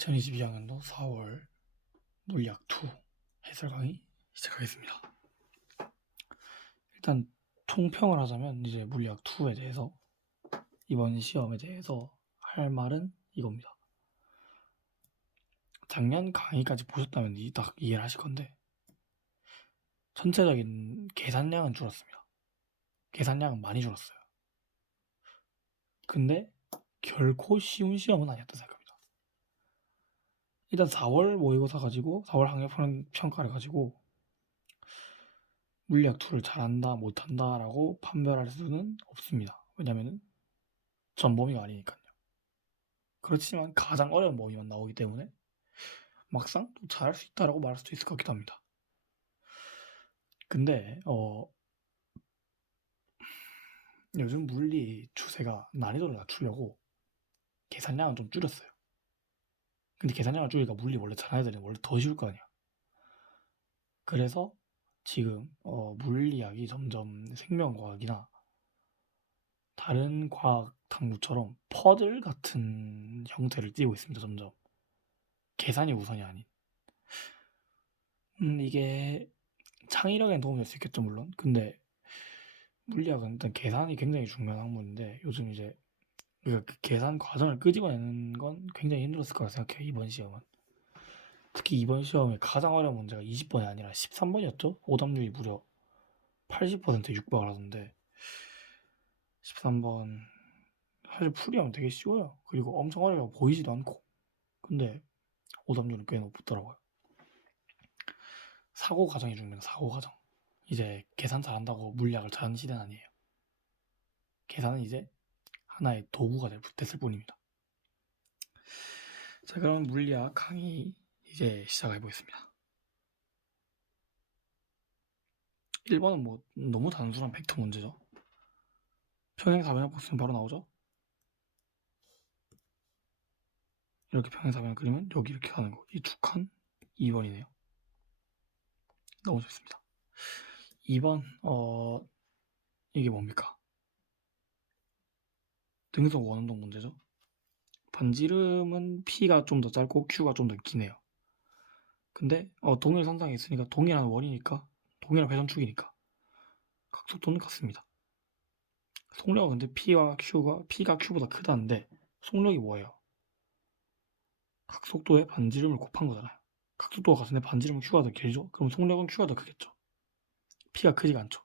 2022학년도 4월 물리학 2 해설 강의 시작하겠습니다. 일단 총평을 하자면 이제 물리학 2에 대해서 이번 시험에 대해서 할 말은 이겁니다. 작년 강의까지 보셨다면 딱 이해를 하실 건데 전체적인 계산량은 줄었습니다. 계산량은 많이 줄었어요. 근데 결코 쉬운 시험은 아니었다 생각합니다. 일단 4월 모의고사 가지고 4월 학력 평가를 가지고 물리학 2를 잘한다 못한다 라고 판별할 수는 없습니다. 왜냐면은 전범위가 아니니까요. 그렇지만 가장 어려운 범위만 나오기 때문에 막상 또 잘할 수 있다라고 말할 수도 있을 것 같기도 합니다. 근데 요즘 물리 추세가 난이도를 낮추려고 계산량을 좀 줄였어요. 근데 계산량을 줄이니까 물리 원래 잘하는 애들은 원래 더 쉬울 거 아니야. 그래서 지금 물리학이 점점 생명과학이나 다른 과학 탐구처럼 퍼즐 같은 형태를 띠고 있습니다. 점점 계산이 우선이 아닌. 이게 창의력에는 도움이 될 수 있겠죠, 물론. 근데 물리학은 일단 계산이 굉장히 중요한 학문인데 요즘 이제 그 계산 과정을 끄집어내는 건 굉장히 힘들었을 거라 생각해요. 이번 시험은. 특히 이번 시험에 가장 어려운 문제가 20번이 아니라 13번이었죠. 오답률이 무려 80%에 육박을 하던데 13번 사실 풀이하면 되게 쉬워요. 그리고 엄청 어려워 보이지도 않고. 근데 오답률은 꽤 높더라고요. 사고 과정이 중요해요. 사고 과정. 이제 계산 잘한다고 물리학을 잘하는 시대는 아니에요. 계산은 이제 하나의 도구가 됐을 뿐입니다. 자, 그럼 물리학 강의 이제 시작해 보겠습니다. 1번은 뭐 너무 단순한 벡터 문제죠. 평행사변을 보시면 바로 나오죠. 이렇게 평행사변을 그리면 여기 이렇게 가는 거. 이 두 칸 2번이네요. 너무 좋습니다. 2번 이게 뭡니까? 등속 원운동 문제죠. 반지름은 P가 좀 더 짧고 Q가 좀 더 기네요. 근데 동일선상에 있으니까 동일한 원이니까 동일한 회전축이니까 각속도는 같습니다. 속력은 근데 P가 Q보다 크다는데 속력이 뭐예요? 각속도에 반지름을 곱한 거잖아요. 각속도가 같은데 반지름은 Q가 더 길죠? 그럼 속력은 Q가 더 크겠죠. P가 크지가 않죠.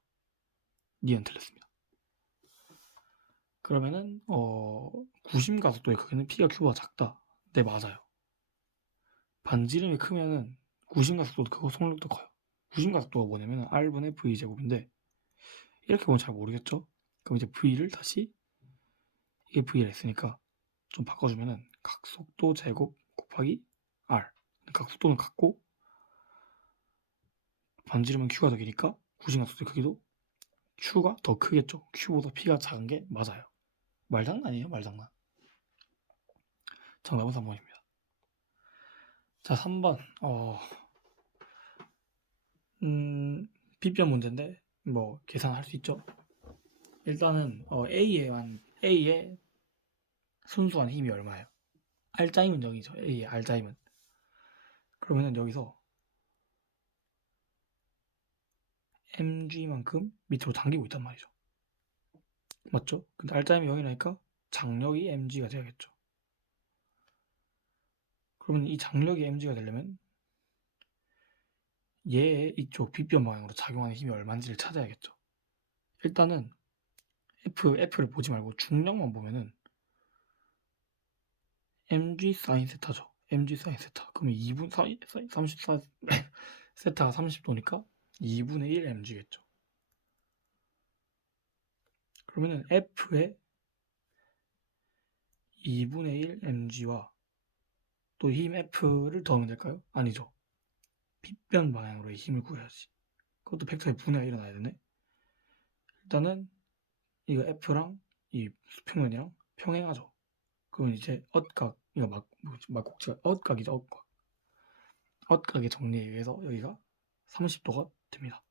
니은 틀렸습니다. 그러면은 구심 가속도의 크기는 P가 Q보다 작다. 네, 맞아요. 반지름이 크면은 구심 가속도도 크고 속력도 커요. 구심 가속도가 뭐냐면 R분의 V제곱인데 이렇게 보면 잘 모르겠죠? 그럼 이제 V를 다시 이게 V를 했으니까 좀 바꿔주면은 각속도 제곱 곱하기 R. 각속도는 같고 반지름은 Q가 더 기니까 구심각속도의 크기도 Q가 더 크겠죠. Q보다 P가 작은 게 맞아요. 말장난이에요, 말장난. 정답은 3번입니다. 자, 3번. 빗변 문제인데 뭐 계산할 수 있죠. 일단은 A의 순수한 힘이 얼마예요? R자임은 0이죠. A의 R자임은. 그러면은 여기서 mg만큼 밑으로 당기고 있단 말이죠. 맞죠? 근데 R자임이 0이라니까 장력이 mg가 돼야겠죠. 그러면 이 장력이 mg가 되려면 얘의 이쪽 빗변 방향으로 작용하는 힘이 얼마인지를 찾아야겠죠. 일단은 F를 보지 말고 중력만 보면은 mg sin 세타죠. mg sin 세타. 그러면 34 세타가 30도니까 2분의 1 mg겠죠. 그러면은 F의 2분의 1 mg와 또 힘 F를 더하면 될까요? 아니죠. 빗변 방향으로의 힘을 구해야지. 그것도 벡터의 분해가 일어나야 되네. 일단은 이거 F랑 이 수평면이랑 평행하죠. 그러면 이제 엇각, 이거 막곡지가 엇각이죠, 엇각. 엇각의 정리에 의해서 여기가 30도가 됩니다.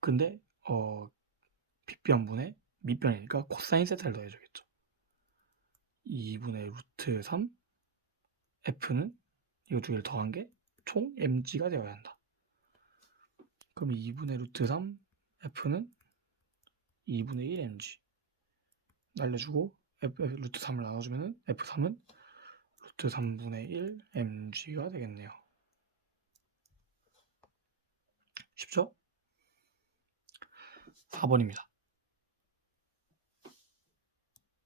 근데 빗변분의 밑변이니까 코사인 세타를 더해줘야겠죠. 2분의 루트 3 F는 이 두 개를 더한 게 총 mg가 되어야 한다. 그럼 2분의 루트 3 F는 2분의 1 mg 날려주고 루트 3을 나눠주면 F3은 루트 3분의 1 mg가 되겠네요. 쉽죠? 4번입니다.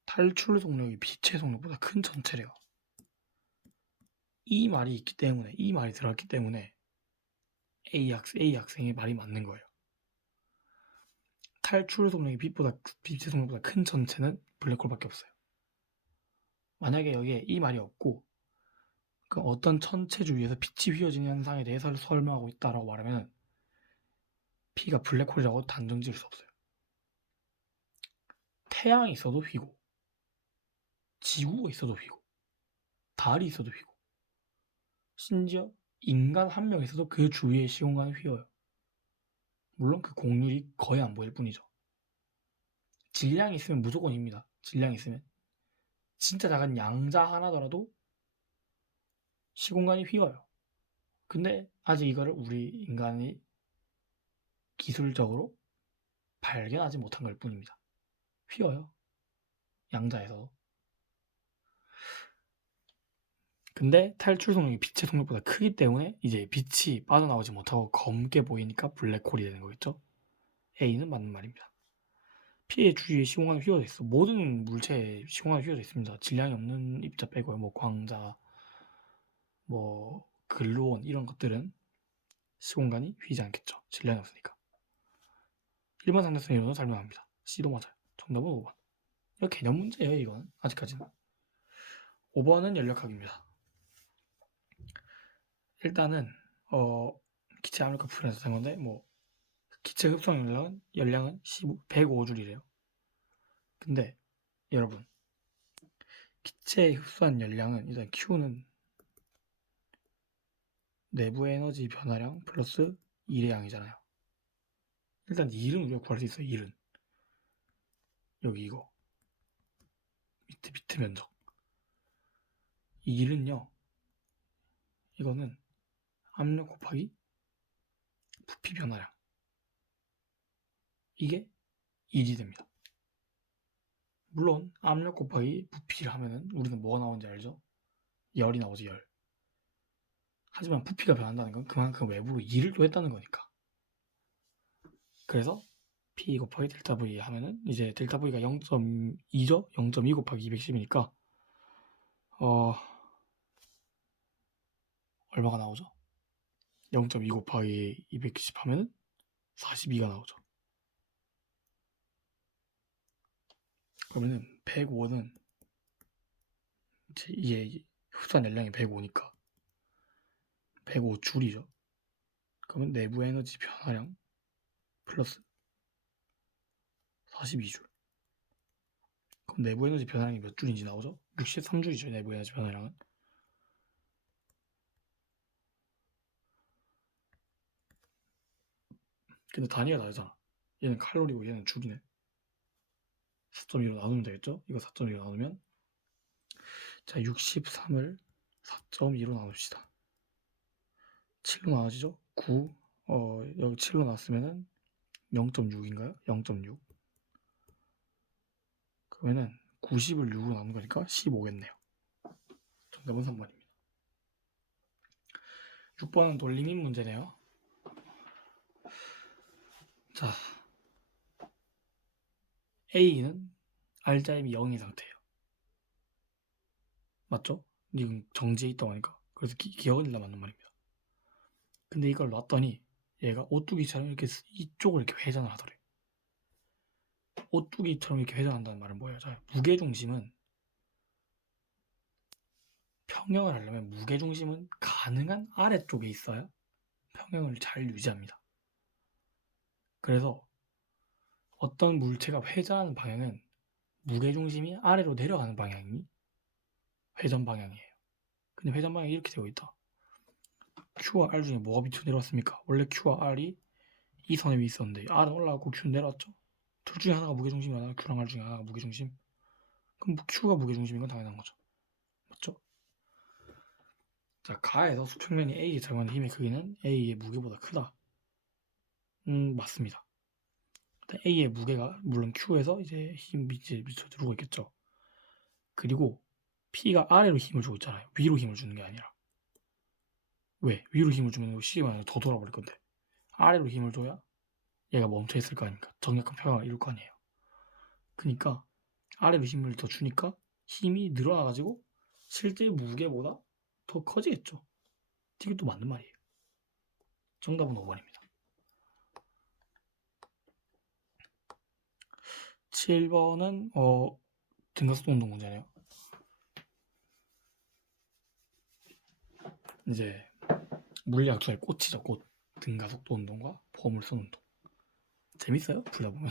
탈출 속력이 빛의 속력보다 큰 전체래요. 이 말이 있기 때문에, 이 말이 들어갔기 때문에 A 학생의 말이 맞는 거예요. 탈출 속력이 빛의 속력보다 큰 전체는 블랙홀밖에 없어요. 만약에 여기에 이 말이 없고 그 어떤 천체 주위에서 빛이 휘어지는 현상에 대해서 설명하고 있다라고 말하면 P가 블랙홀이라고 단정 지을 수 없어요. 태양이 있어도 휘고 지구가 있어도 휘고 달이 있어도 휘고 심지어 인간 한 명 있어도 그 주위의 시공간을 휘어요. 물론 그 곡률이 거의 안 보일 뿐이죠. 질량이 있으면 무조건입니다. 질량이 있으면 진짜 작은 양자 하나더라도 시공간이 휘어요. 근데 아직 이거를 우리 인간이 기술적으로 발견하지 못한 걸 뿐입니다. 휘어요. 양자에서. 근데 탈출 속력이 빛의 속력보다 크기 때문에 이제 빛이 빠져나오지 못하고 검게 보이니까 블랙홀이 되는 거겠죠? A는 맞는 말입니다. P의 주위에 시공간이 휘어져 있어. 모든 물체에 시공간이 휘어져 있습니다. 질량이 없는 입자 빼고요. 뭐 광자, 뭐 글루온 이런 것들은 시공간이 휘지 않겠죠. 질량이 없으니까. 일반 상대성 이론은 설명합니다. C도 맞아요. 정답은 5번. 이거 개념 문제예요, 이건. 아직까지는. 5번은 연력학입니다. 일단은 기체 압력과 풀에서 된 건데 뭐 기체 흡수한 열량은 105줄이래요. 근데 여러분 기체에 흡수한 열량은 일단 Q는 내부 에너지 변화량 플러스 1의 양이잖아요. 일단 1은 우리가 구할 수 있어요. 1은 여기 이거 밑에 면적 1은요 이거는 압력 곱하기 부피 변화량 이게 1이 됩니다. 물론 압력 곱하기 부피를 하면은 우리는 뭐가 나오는지 알죠? 열이 나오지 열. 하지만 부피가 변한다는 건 그만큼 외부로 2를 또 했다는 거니까. 그래서 P 곱하기 델타 V 하면은 이제 델타 V가 0.2죠? 0.2 곱하기 210이니까 얼마가 나오죠? 0.2 곱하기 210 하면은 42가 나오죠. 그러면은 105는 이게 흡수한 열량이 105니까 105줄이죠. 그러면 내부 에너지 변화량 플러스 42줄. 그럼 내부 에너지 변화량이 몇 줄인지 나오죠? 63줄이죠. 내부 에너지 변화량은. 근데 단위가 다르잖아. 얘는 칼로리고 얘는 줄이네. 4.2로 나누면 되겠죠? 이거 4.2로 나누면 자 63을 4.2로 나눕시다. 7로 나눠지죠? 9 여기 7로 나눴으면은 0.6인가요? 0.6 그러면은 90을 6으로 나눈 거니까 15겠네요. 정답은 3번입니다. 6번은 돌림인 문제네요. 자 A는 R자임이 0인 상태예요. 맞죠? 이건 정지에 있다고 하니까 그래서 기억은 일단 맞는 말입니다. 근데 이걸 놨더니 얘가 오뚜기처럼 이렇게 이쪽을 이렇게 회전을 하더래. 오뚜기처럼 이렇게 회전한다는 말은 뭐예요? 자, 무게중심은 평형을 하려면 무게중심은 가능한 아래쪽에 있어야 평형을 잘 유지합니다. 그래서 어떤 물체가 회전하는 방향은 무게중심이 아래로 내려가는 방향이 회전 방향이에요. 근데 회전 방향이 이렇게 되어 있다. Q와 R 중에 뭐가 밑으로 내려왔습니까? 원래 Q와 R이 이 선에 위에 있었는데 R은 올라가고 Q는 내려왔죠. 둘 중에 하나가 무게중심이야. Q랑 R 중에 하나가 무게중심. 그럼 Q가 무게중심인 건 당연한 거죠. 맞죠? 자, 가에서 수평면이 A에 작용하는 힘의 크기는 A의 무게보다 크다. 맞습니다. A의 무게가 물론 Q에서 이제 힘 밑에 들어오고 있겠죠. 그리고 P가 아래로 힘을 주고 있잖아요. 위로 힘을 주는 게 아니라. 왜? 위로 힘을 주면 C가 더 돌아버릴 건데. 아래로 힘을 줘야 얘가 멈춰 있을 거 아닙니까? 정확한 평형을 이룰 거 아니에요. 그러니까 아래로 힘을 더 주니까 힘이 늘어나가지고 실제 무게보다 더 커지겠죠. 이것도 맞는 말이에요. 정답은 5번입니다. 7번은 등가속도 운동 문제네요. 이제 물리학 투의 꽃이죠. 꽃. 등가속도 운동과 포물선 운동. 재밌어요? 풀다 보면.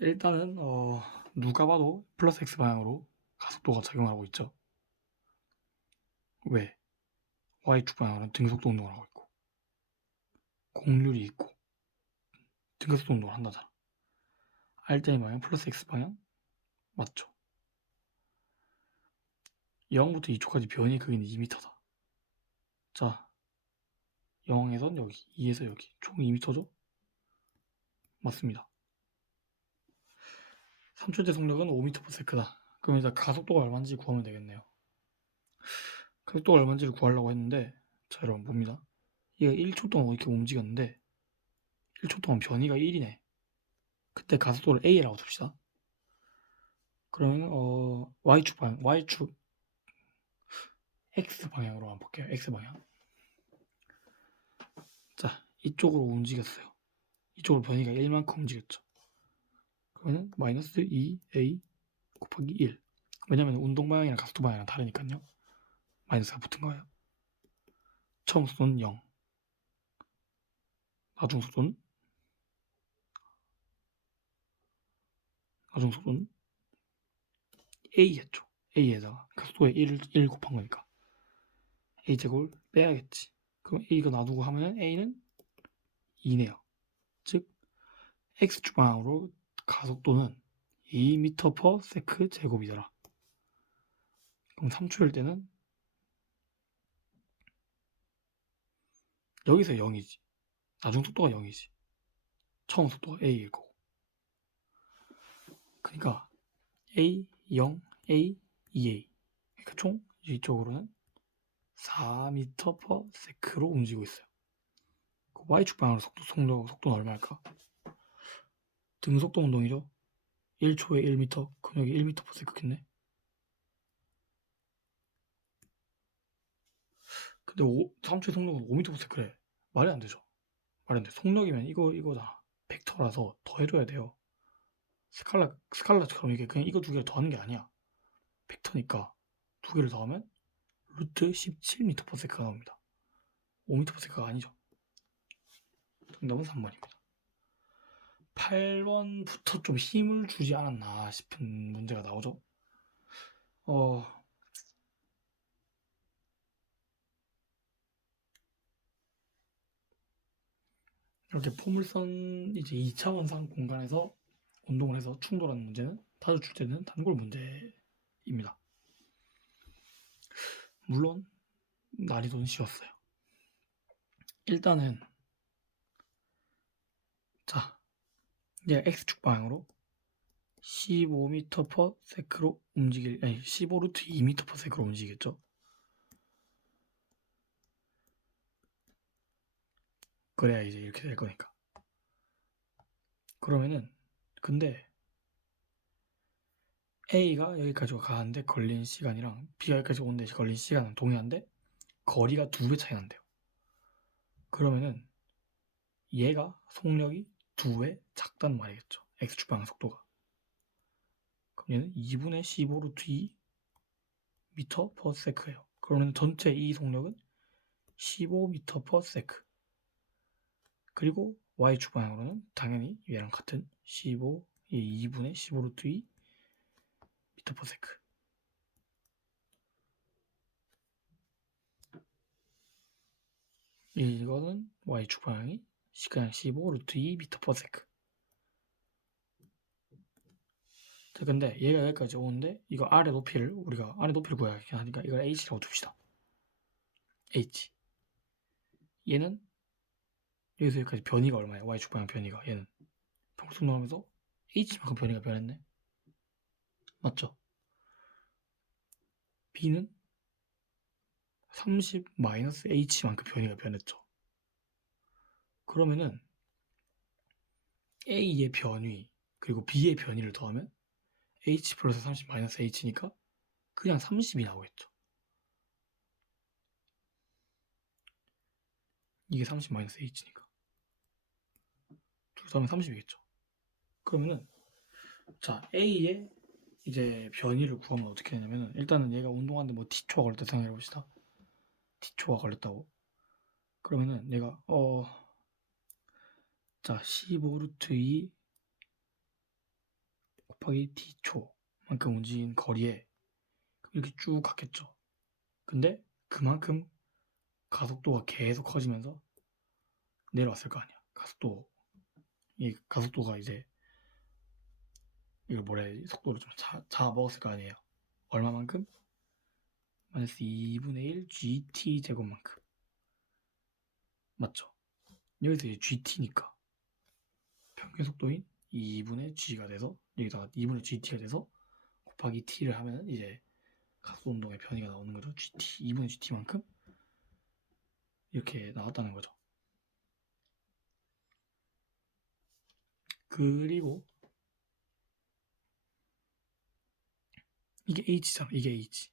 일단은 누가 봐도 플러스 X 방향으로 가속도가 작용하고 있죠. 왜? Y축 방향으로는 등속도 운동을 하고 있고 곡률이 있고 등가속도 운동을 한다잖아. R자의 방향 플러스 X 방향 맞죠? 0부터 2초까지 변이의 크기는 2m다. 자, 0에선 여기, 2에서 여기 총 2m죠? 맞습니다. 3초대 속력은 5m/s다. 그럼 이제 가속도가 얼마인지 구하면 되겠네요. 가속도가 얼마인지를 구하려고 했는데 자, 여러분 봅니다. 얘가 1초 동안 이렇게 움직였는데 1초 동안 변이가 1이네. 그때 가속도를 A라고 둡시다. 그러면 Y축 방향, Y축 X 방향으로 한번 볼게요. X 방향. 자, 이쪽으로 움직였어요. 이쪽으로 변이가 1만큼 움직였죠. 그러면 마이너스 2A 곱하기 1. 왜냐면 운동 방향이랑 가속도 방향이랑 다르니까요. 마이너스가 붙은 거예요. 처음 속도는 0. 나중 속도는 A였죠. A에다가 가속도에 1 곱한 거니까 A제곱을 빼야겠지. 그럼 A 이거 놔두고 하면 A는 2네요. 즉 X축 방향으로 가속도는 2m/s 제곱이더라. 그럼 3초일 때는 여기서 0이지. 나중 속도가 0이지. 처음 속도가 A일 거고. 그러니까 A, 0, A, 2A. 그러니까 총 이쪽으로는 4m/s로 움직이고 있어요. 그 Y축 방향으로 속도는 얼마일까? 등속도 운동이죠. 1초에 1m, 그럼 여기 1m/s겠네. 근데 3초의 속력은 5m/s래. 말이 안 되죠. 말이 안 돼. 속력이면 이거다. 벡터라서 더해줘야 돼요. 스칼라처럼 이게 그냥 이거 두 개를 더하는 게 아니야. 벡터니까 두 개를 더하면 루트 17m/s가 나옵니다. 5m/s가 아니죠. 정답은 3번입니다. 8번부터 좀 힘을 주지 않았나 싶은 문제가 나오죠. 이렇게 포물선 이제 2차원상 공간에서 운동을 해서 충돌하는 문제는 자주 출제되는 단골 문제입니다. 물론 난이도는 쉬웠어요. 일단은 자, 이제 X축 방향으로 15m/s로 15루트 2m/s로 움직이겠죠. 그래야 이제 이렇게 될 거니까. 그러면은 근데 A가 여기까지 가는데 걸린 시간이랑 B가 여기까지 오는데 걸린 시간은 동일한데 거리가 2배 차이 난대요. 그러면은 얘가 속력이 2배 작다는 말이겠죠. X축 방향 속도가. 그럼 얘는 2분의 15 루트 2 m/s예요. 그러면 전체 이 속력은 15 m/s. 그리고 Y축 방향으로는 당연히 얘랑 같은 2분의 15 루트 2 m/s. 이거는 Y축 방향이 그냥 15 루트 2 m/s. 자, 근데 얘가 여기까지 오는데 이거 아래 높이를 우리가 아래 높이를 구해야 하니까 이걸 h라고 둡시다. h. 얘는 여기서 여기까지 변이가 얼마야? y축 방향 변이가 얘는 평속 나오면서 h만큼 변이가 변했네. 맞죠? b는 30-h만큼 변이가 변했죠. 그러면은 a의 변위 그리고 b의 변이를 더하면 h 플러스 30-h니까 그냥 30이 나오겠죠. 이게 30-h니까 둘 더하면 30이겠죠. 그러면은 자 a의 이제 변이를 구하면 어떻게 되냐면은 일단은 얘가 운동하는데 뭐 t초가 걸렸다 생각해 봅시다. t초가 걸렸다고. 그러면은 얘가 자 15루트 2 곱하기 t초만큼 움직인 거리에 이렇게 쭉 갔겠죠. 근데 그만큼 가속도가 계속 커지면서 내려왔을 거 아니야. 이 가속도가 이제 이걸 뭐라 해야지? 속도를 좀 잡아먹었을 거 아니에요. 얼마만큼? 마이너스 2분의 1 gt 제곱만큼. 맞죠? 여기서 이제 gt니까 평균 속도인 2분의 g가 돼서 여기다가 2분의 gt가 돼서 곱하기 t를 하면 이제 가속 운동의 변이가 나오는 거죠. gt 2분의 gt만큼 이렇게 나왔다는 거죠. 그리고 이게 h잖아. 이게 h.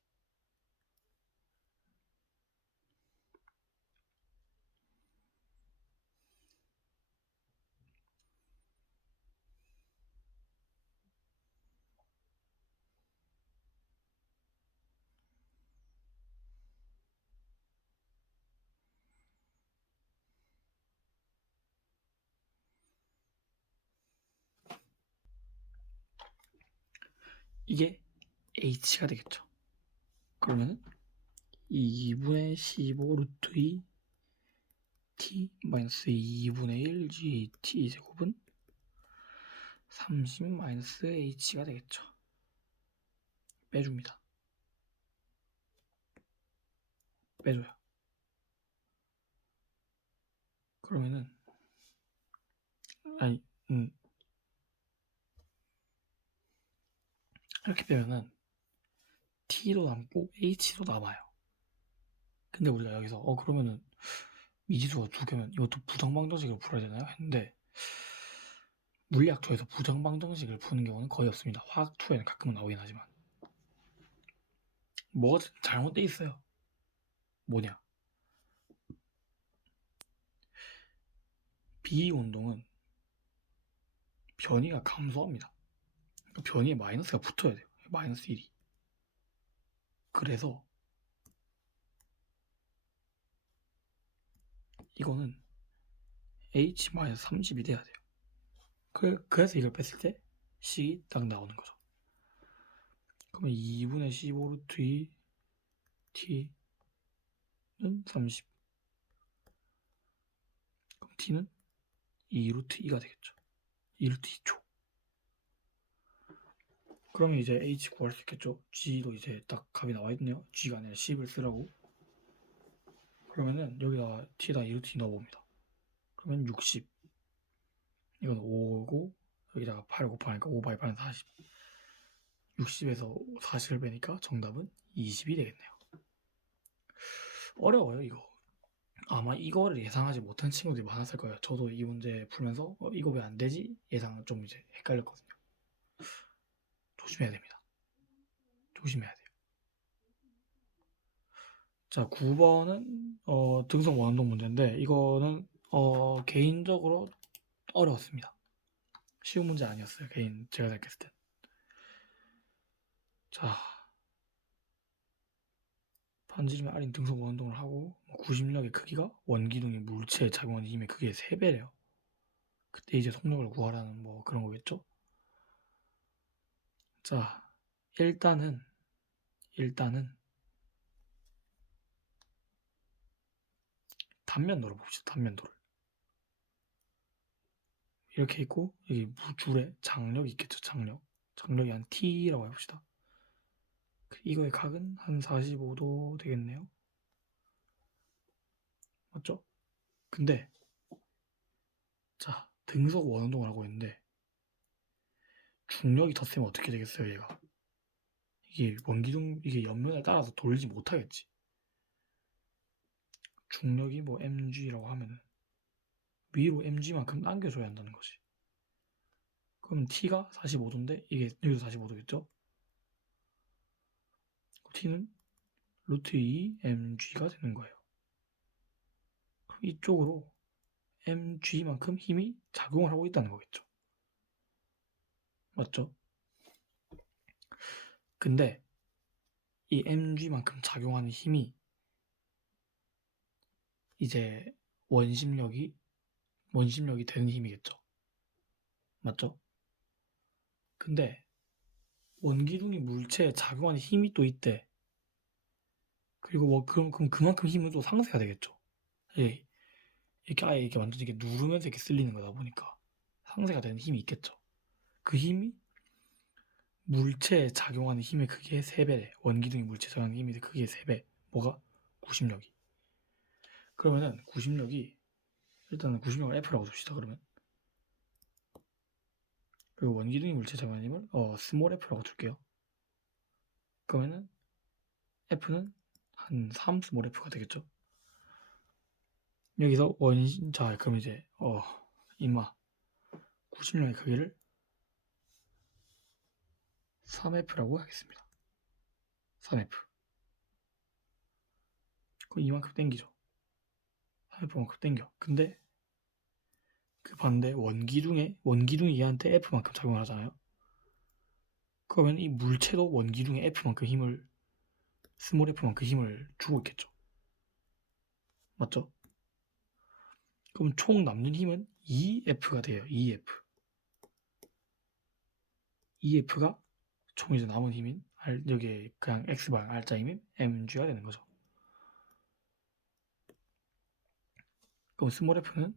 이게 h가 되겠죠. 그러면은 2분의 15 루트 2 t 마이너스 2분의 1 gt 제곱은 30 마이너스 h가 되겠죠. 빼줍니다. 빼줘요. 그러면은 아니 이렇게 빼면은 t도 남고 h도 남아요. 근데 우리가 여기서 그러면은 미지수가 두 개면 이것도 부정방정식으로 풀어야 되나요? 했는데 물리학2에서 부정방정식을 푸는 경우는 거의 없습니다. 화학2에는 가끔은 나오긴 하지만 뭐가 잘못돼 있어요. 뭐냐? B운동은 변이가 감소합니다. 그러니까 변이에 마이너스가 붙어야 돼요. 마이너스 1이. 그래서 이거는 h-30이 돼야 돼요. 그래서 이걸 뺐을 때 식이 딱 나오는 거죠. 그러면 2분의 15 루트 2 t는 30. 그럼 t는 2 루트 2가 되겠죠. 2 루트 2초. 그러면 이제 h 구할 수 있겠죠. g도 이제 딱 값이 나와 있네요. g가 아니라 10을 쓰라고. 그러면은 여기다가 t에다 2 루트 2 넣어봅니다. 그러면 60. 이건 5고 여기다가 8 곱하니까 5 바이 8은 40. 60에서 40을 빼니까 정답은 20이 되겠네요. 어려워요 이거. 아마 이거를 예상하지 못한 친구들이 많았을 거예요. 저도 이 문제 풀면서 이거 왜 안 되지? 예상을 좀 이제 헷갈렸거든요. 조심해야 됩니다. 조심해야 돼요. 자, 9번은 등성 원운동 문제인데 이거는 개인적으로 어려웠습니다. 쉬운 문제 아니었어요. 제가 생각했을 때. 자, 반지름의 R인 등성 원운동을 하고 90력의 크기가 원기둥의 물체에 작용하는 힘의 크기의 3배래요. 그때 이제 속력을 구하라는 뭐 그런 거겠죠? 자, 일단은 단면도를 봅시다. 단면도를. 이렇게 있고 여기 줄에 장력이 있겠죠. 장력. 장력이 한 T라고 해봅시다. 이거의 각은 한 45도 되겠네요. 맞죠? 근데 자, 등속 원운동을 하고 있는데 중력이 더 세면 어떻게 되겠어요, 얘가? 이게 원기둥, 이게 옆면을 따라서 돌지 못하겠지. 중력이 뭐 mg라고 하면은 위로 mg만큼 당겨줘야 한다는 거지. 그럼 t가 45도인데 이게 여기도 45도겠죠? t는 루트 2 mg가 되는 거예요. 그럼 이쪽으로 mg만큼 힘이 작용을 하고 있다는 거겠죠. 맞죠? 근데 이 mg만큼 작용하는 힘이 이제 원심력이 되는 힘이겠죠. 맞죠? 근데 원기둥이 물체에 작용하는 힘이 또 있대. 그리고 뭐 그럼 그만큼 힘은 또 상쇄가 되겠죠. 예, 이렇게 아예 이렇게 완전 이렇게 누르면서 이렇게 쓸리는 거다 보니까 상쇄가 되는 힘이 있겠죠. 그 힘이 물체에 작용하는 힘의 크기의 3배래. 원기둥이 물체에 작용하는 힘의 크기의 3배. 뭐가? 구심력이. 그러면은 구심력이 일단은 구심력을 F라고 둡시다. 그러면 그리고 원기둥이 물체에 작용하는 힘을 스몰 F라고 둘게요. 그러면은 F는 한 3 스몰 F가 되겠죠. 여기서 자 그럼 이제 임마 구심력의 크기를 3F라고 하겠습니다. 3F. 그럼 이만큼 땡기죠. 3F만큼 땡겨. 근데 그 반대 원기둥이 얘한테 F만큼 작용을 하잖아요. 그러면 이 물체도 원기둥에 F만큼 힘을 스몰 F만큼 힘을 주고 있겠죠. 맞죠? 그럼 총 남는 힘은 EF가 돼요. EF. EF가 총 이제 남은 힘인 여기에 그냥 X방 R자임인 mg가 되는 거죠. 그럼 스몰 F는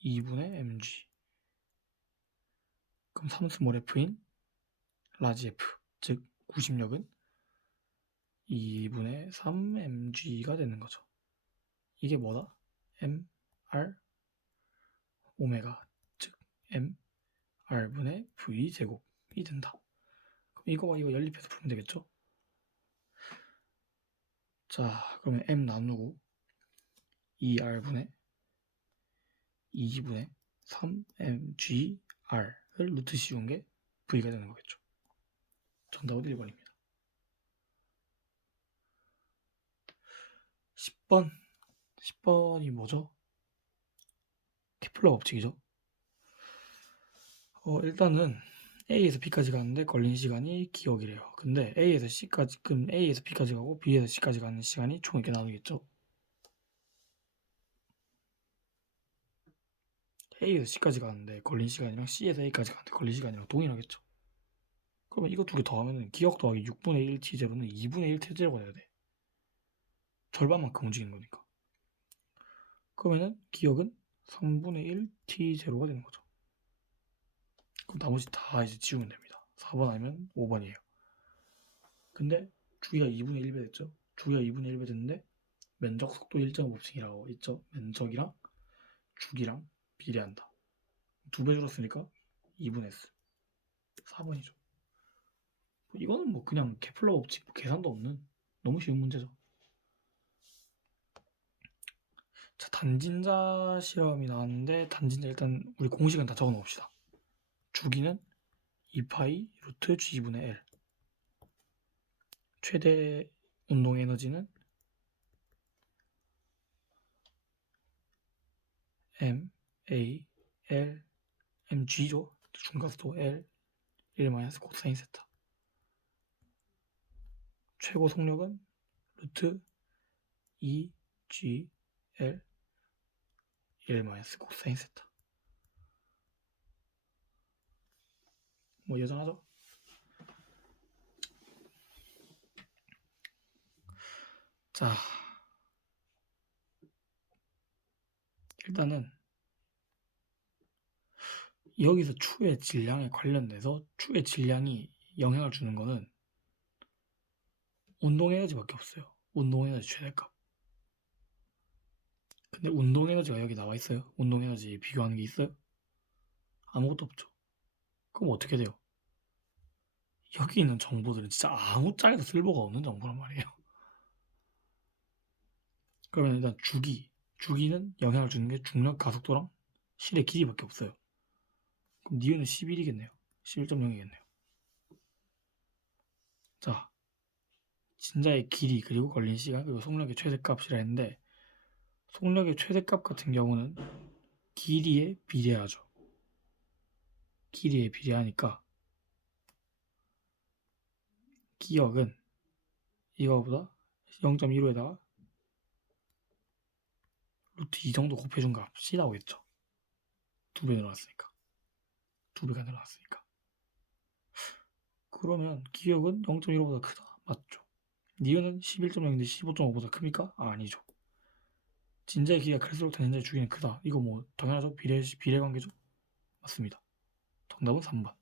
2분의 mg. 그럼 3스몰 F인 라지 F, 즉 구심력은 2분의 3mg가 되는 거죠. 이게 뭐다? m, r, 오메가, 즉 m, r분의 v 제곱이 된다. 그럼 이거와 이거 연립해서 풀면 되겠죠? 자, 그러면 m 나누고 2r분의 2분의 3mgr을 루트 씌운 게 v가 되는 거겠죠. 정답은 1번입니다. 10번이 뭐죠? 케플러 법칙이죠. 일단은 A에서 B까지 가는데 걸린 시간이 기억이래요. 근데 A에서 C까지, 그럼 A에서 B까지 가고 B에서 C까지 가는 시간이 총 이렇게 나누겠죠. A에서 C까지 가는데 걸린 시간이랑 C에서 A까지 가는데 걸린 시간이랑 동일하겠죠. 그러면 이거 두 개 더하면 기억 더하기 6분의 1 T제로는 2분의 1 T제로가 돼야 돼. 절반만큼 움직이는 거니까. 그러면은 기억은 3분의 1 T제로가 되는 거죠. 그럼 나머지 다 이제 지우면 됩니다. 4번 아니면 5번이에요. 근데 주기가 2분의 1배 됐죠? 주기가 2분의 1배 됐는데 면적 속도 일정 법칙이라고 있죠? 면적이랑 주기랑 비례한다. 2배 줄었으니까 2분의 S. 4번이죠. 이거는 뭐 그냥 케플러 법칙 계산도 없는 너무 쉬운 문제죠. 자, 단진자 실험이 나왔는데 단진자 일단 우리 공식은 다 적어 놓읍시다. 주기는 2파이 루트 G분의 L. 최대 운동 에너지는 M, A, L, mg죠. 중각도 L 1 마이너스 코사인 세타. 최고 속력은 루트 2 G L 1 마이너스 코사인 세타. 뭐 여전하죠? 자, 일단은 여기서 추의 질량에 관련돼서 추의 질량이 영향을 주는 거는 운동에너지밖에 없어요. 운동에너지 최대값. 근데 운동에너지가 여기 나와 있어요? 운동에너지 비교하는 게 있어요? 아무것도 없죠. 그럼 어떻게 돼요? 여기 있는 정보들은 진짜 아무 짝에도 쓸모가 없는 정보란 말이에요. 그러면 일단 주기는 영향을 주는 게 중력 가속도랑 실의 길이밖에 없어요. 그럼 니은은 11이겠네요. 11.0이겠네요. 자, 진자의 길이 그리고 걸린 시간 그리고 속력의 최대값이라 했는데 속력의 최대값 같은 경우는 길이에 비례하죠. 길이에 비례하니까 기억은 이거보다 0.15에다가 루트 2 정도 곱해준 값이 나오겠죠. 2배 늘어났으니까. 2배가 늘어났으니까. 그러면 기억은 0.15보다 크다. 맞죠? 니은은 11.0인데 15.5보다 큽니까? 아니죠. 진자의 길이가 클수록 단진자의 주기는 크다. 이거 뭐 당연하죠. 비례관계죠. 맞습니다. 정답은 3번.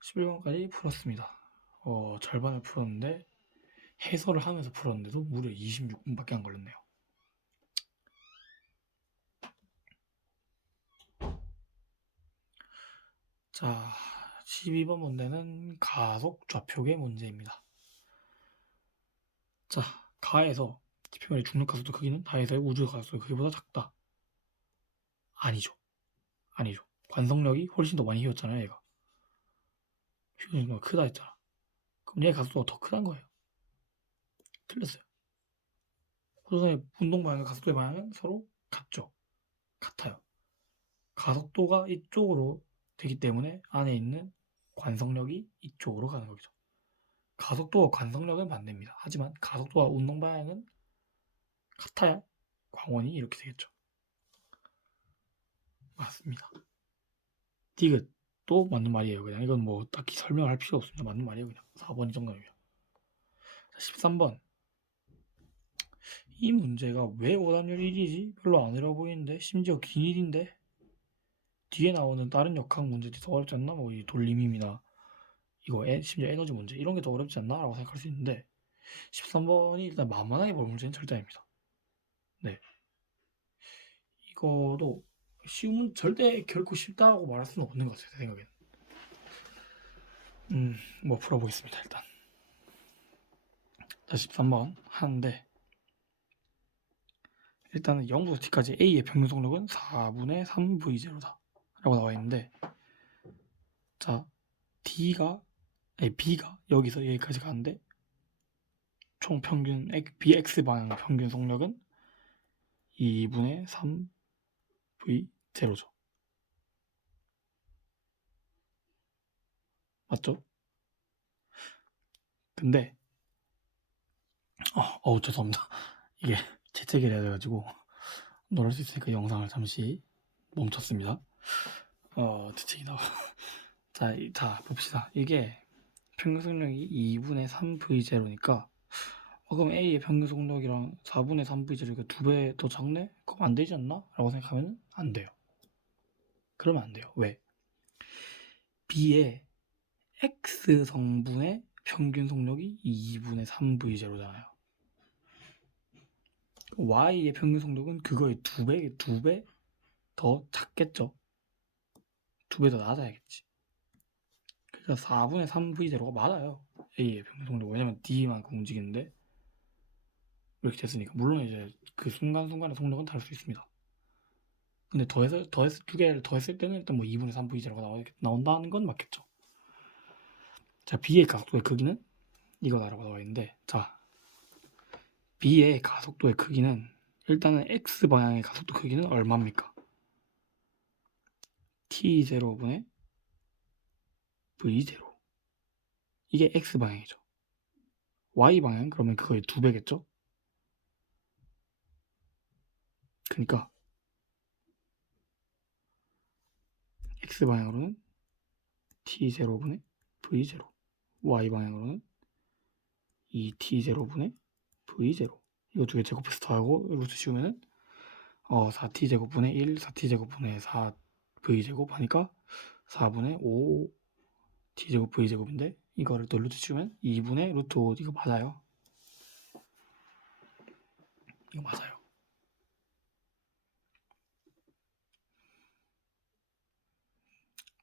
11번까지 풀었습니다. 절반을 풀었는데 해설을 하면서 풀었는데도 무려 26분밖에 안 걸렸네요. 자, 12번 문제는 가속 좌표계 문제입니다. 자, 가에서 지표면의 중력 가속도 크기는 다에서의 우주 가속도 크기보다 작다. 아니죠. 아니죠. 관성력이 훨씬 더 많이 휘었잖아요, 얘가. 휘는 정도가 크다 했잖아. 그럼 얘 가속도가 더 크단 거예요. 틀렸어요. 우주선의 운동 방향과 가속도의 방향은 서로 같죠. 같아요. 가속도가 이쪽으로 되기 때문에 안에 있는 관성력이 이쪽으로 가는 거죠. 가속도와 관성력은 반대입니다. 하지만 가속도와 운동 방향은 같아야 광원이 이렇게 되겠죠. 맞습니다. 디귿도 맞는 말이에요. 그냥 이건 뭐 딱히 설명할 필요 없습니다. 맞는 말이에요. 그냥 4번이 정답이에요. 13번. 이 문제가 왜 오답률 1이지? 별로 안 어려워 보이는데 심지어 긴 일인데 뒤에 나오는 다른 역학 문제들이 더 어렵지 않나? 뭐 이 돌림입니다. 이거 심지어 에너지 문제 이런 게 더 어렵지 않나? 라고 생각할 수 있는데 13번이 일단 만만하게 볼 문제는 절대 아닙니다. 네. 이거도 쉬운 절대 결코 쉽다고 말할 수는 없는 것 같아요. 제 생각에는. 뭐 풀어보겠습니다. 일단. 자, 13번 하는데 일단은 0부터 t까지 a의 평균 속력은 4분의 3v0다 라고 나와 있는데 자 b가 여기서 여기까지 가는데 총 평균 bx 방향 평균 속력은 2분의 3v0죠. 맞죠? 근데 죄송합니다. 이게 재채기를 해야 돼가지고 놀랄 수 있으니까 영상을 잠시 멈췄습니다. 재채기 나와. 자 봅시다. 이게 평균 속력이 2분의 3v0니까 그럼 A의 평균 속력이랑 4분의 3v0가 2배 더 작네? 그럼 안 되지 않나? 라고 생각하면 안 돼요. 그러면 안 돼요. 왜? B의 X 성분의 평균 속력이 2분의 3v0잖아요. Y의 평균 속력은 그거의 2배 더 작겠죠. 2배 더 낮아야겠지. 그러니까 4분의 3v0가 맞아요. A의 평균 속력. 왜냐면 D만큼 움직이는데 이렇게 됐으니까. 물론 이제 그 순간순간의 속력은 다를 수 있습니다. 근데 두 개를 더했을 때는 일단 뭐 2분의 3v0가 나온다는 건 맞겠죠. 자, B의 가속도의 크기는 이거다라고 나와 있는데, 자, B의 가속도의 크기는 일단은 X 방향의 가속도 크기는 얼마입니까? T0분의 V0. 이게 X 방향이죠. Y 방향 그러면 그거의 2배겠죠? 그러니까 X 방향으로는 T0분의 V0, Y 방향으로는 2T0분의 V0. 이거 두 개 제곱해서 더하고 루트 씌우면은 4t제곱분의 1, 4t제곱분의 4 v제곱 하니까 4분의 5 t제곱 v제곱인데 이거를 또 루트 치우면 2분의 루트 5 이거 맞아요. 이거 맞아요.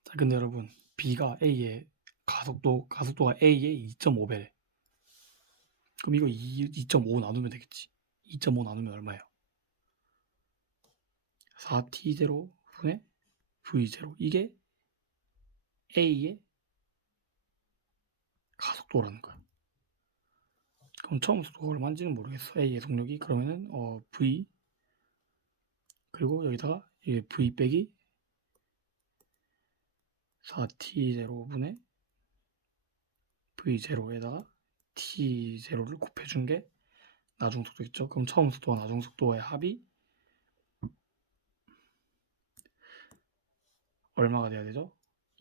자, 근데 여러분 b가 a의 가속도가 a의 2.5배래. 그럼 이거 2.5 나누면 되겠지. 2.5 나누면 얼마예요? 4t0 분의 v0 이게 a의 가속도라는 거야. 그럼 처음 속도가 얼마인지는 모르겠어. a의 속력이 그러면은 v 그리고 여기다가 v 빼기 4t0분의 v0에다가 t0를 곱해준 게 나중 속도겠죠. 그럼 처음 속도와 나중 속도의 합이 얼마가 돼야 되죠?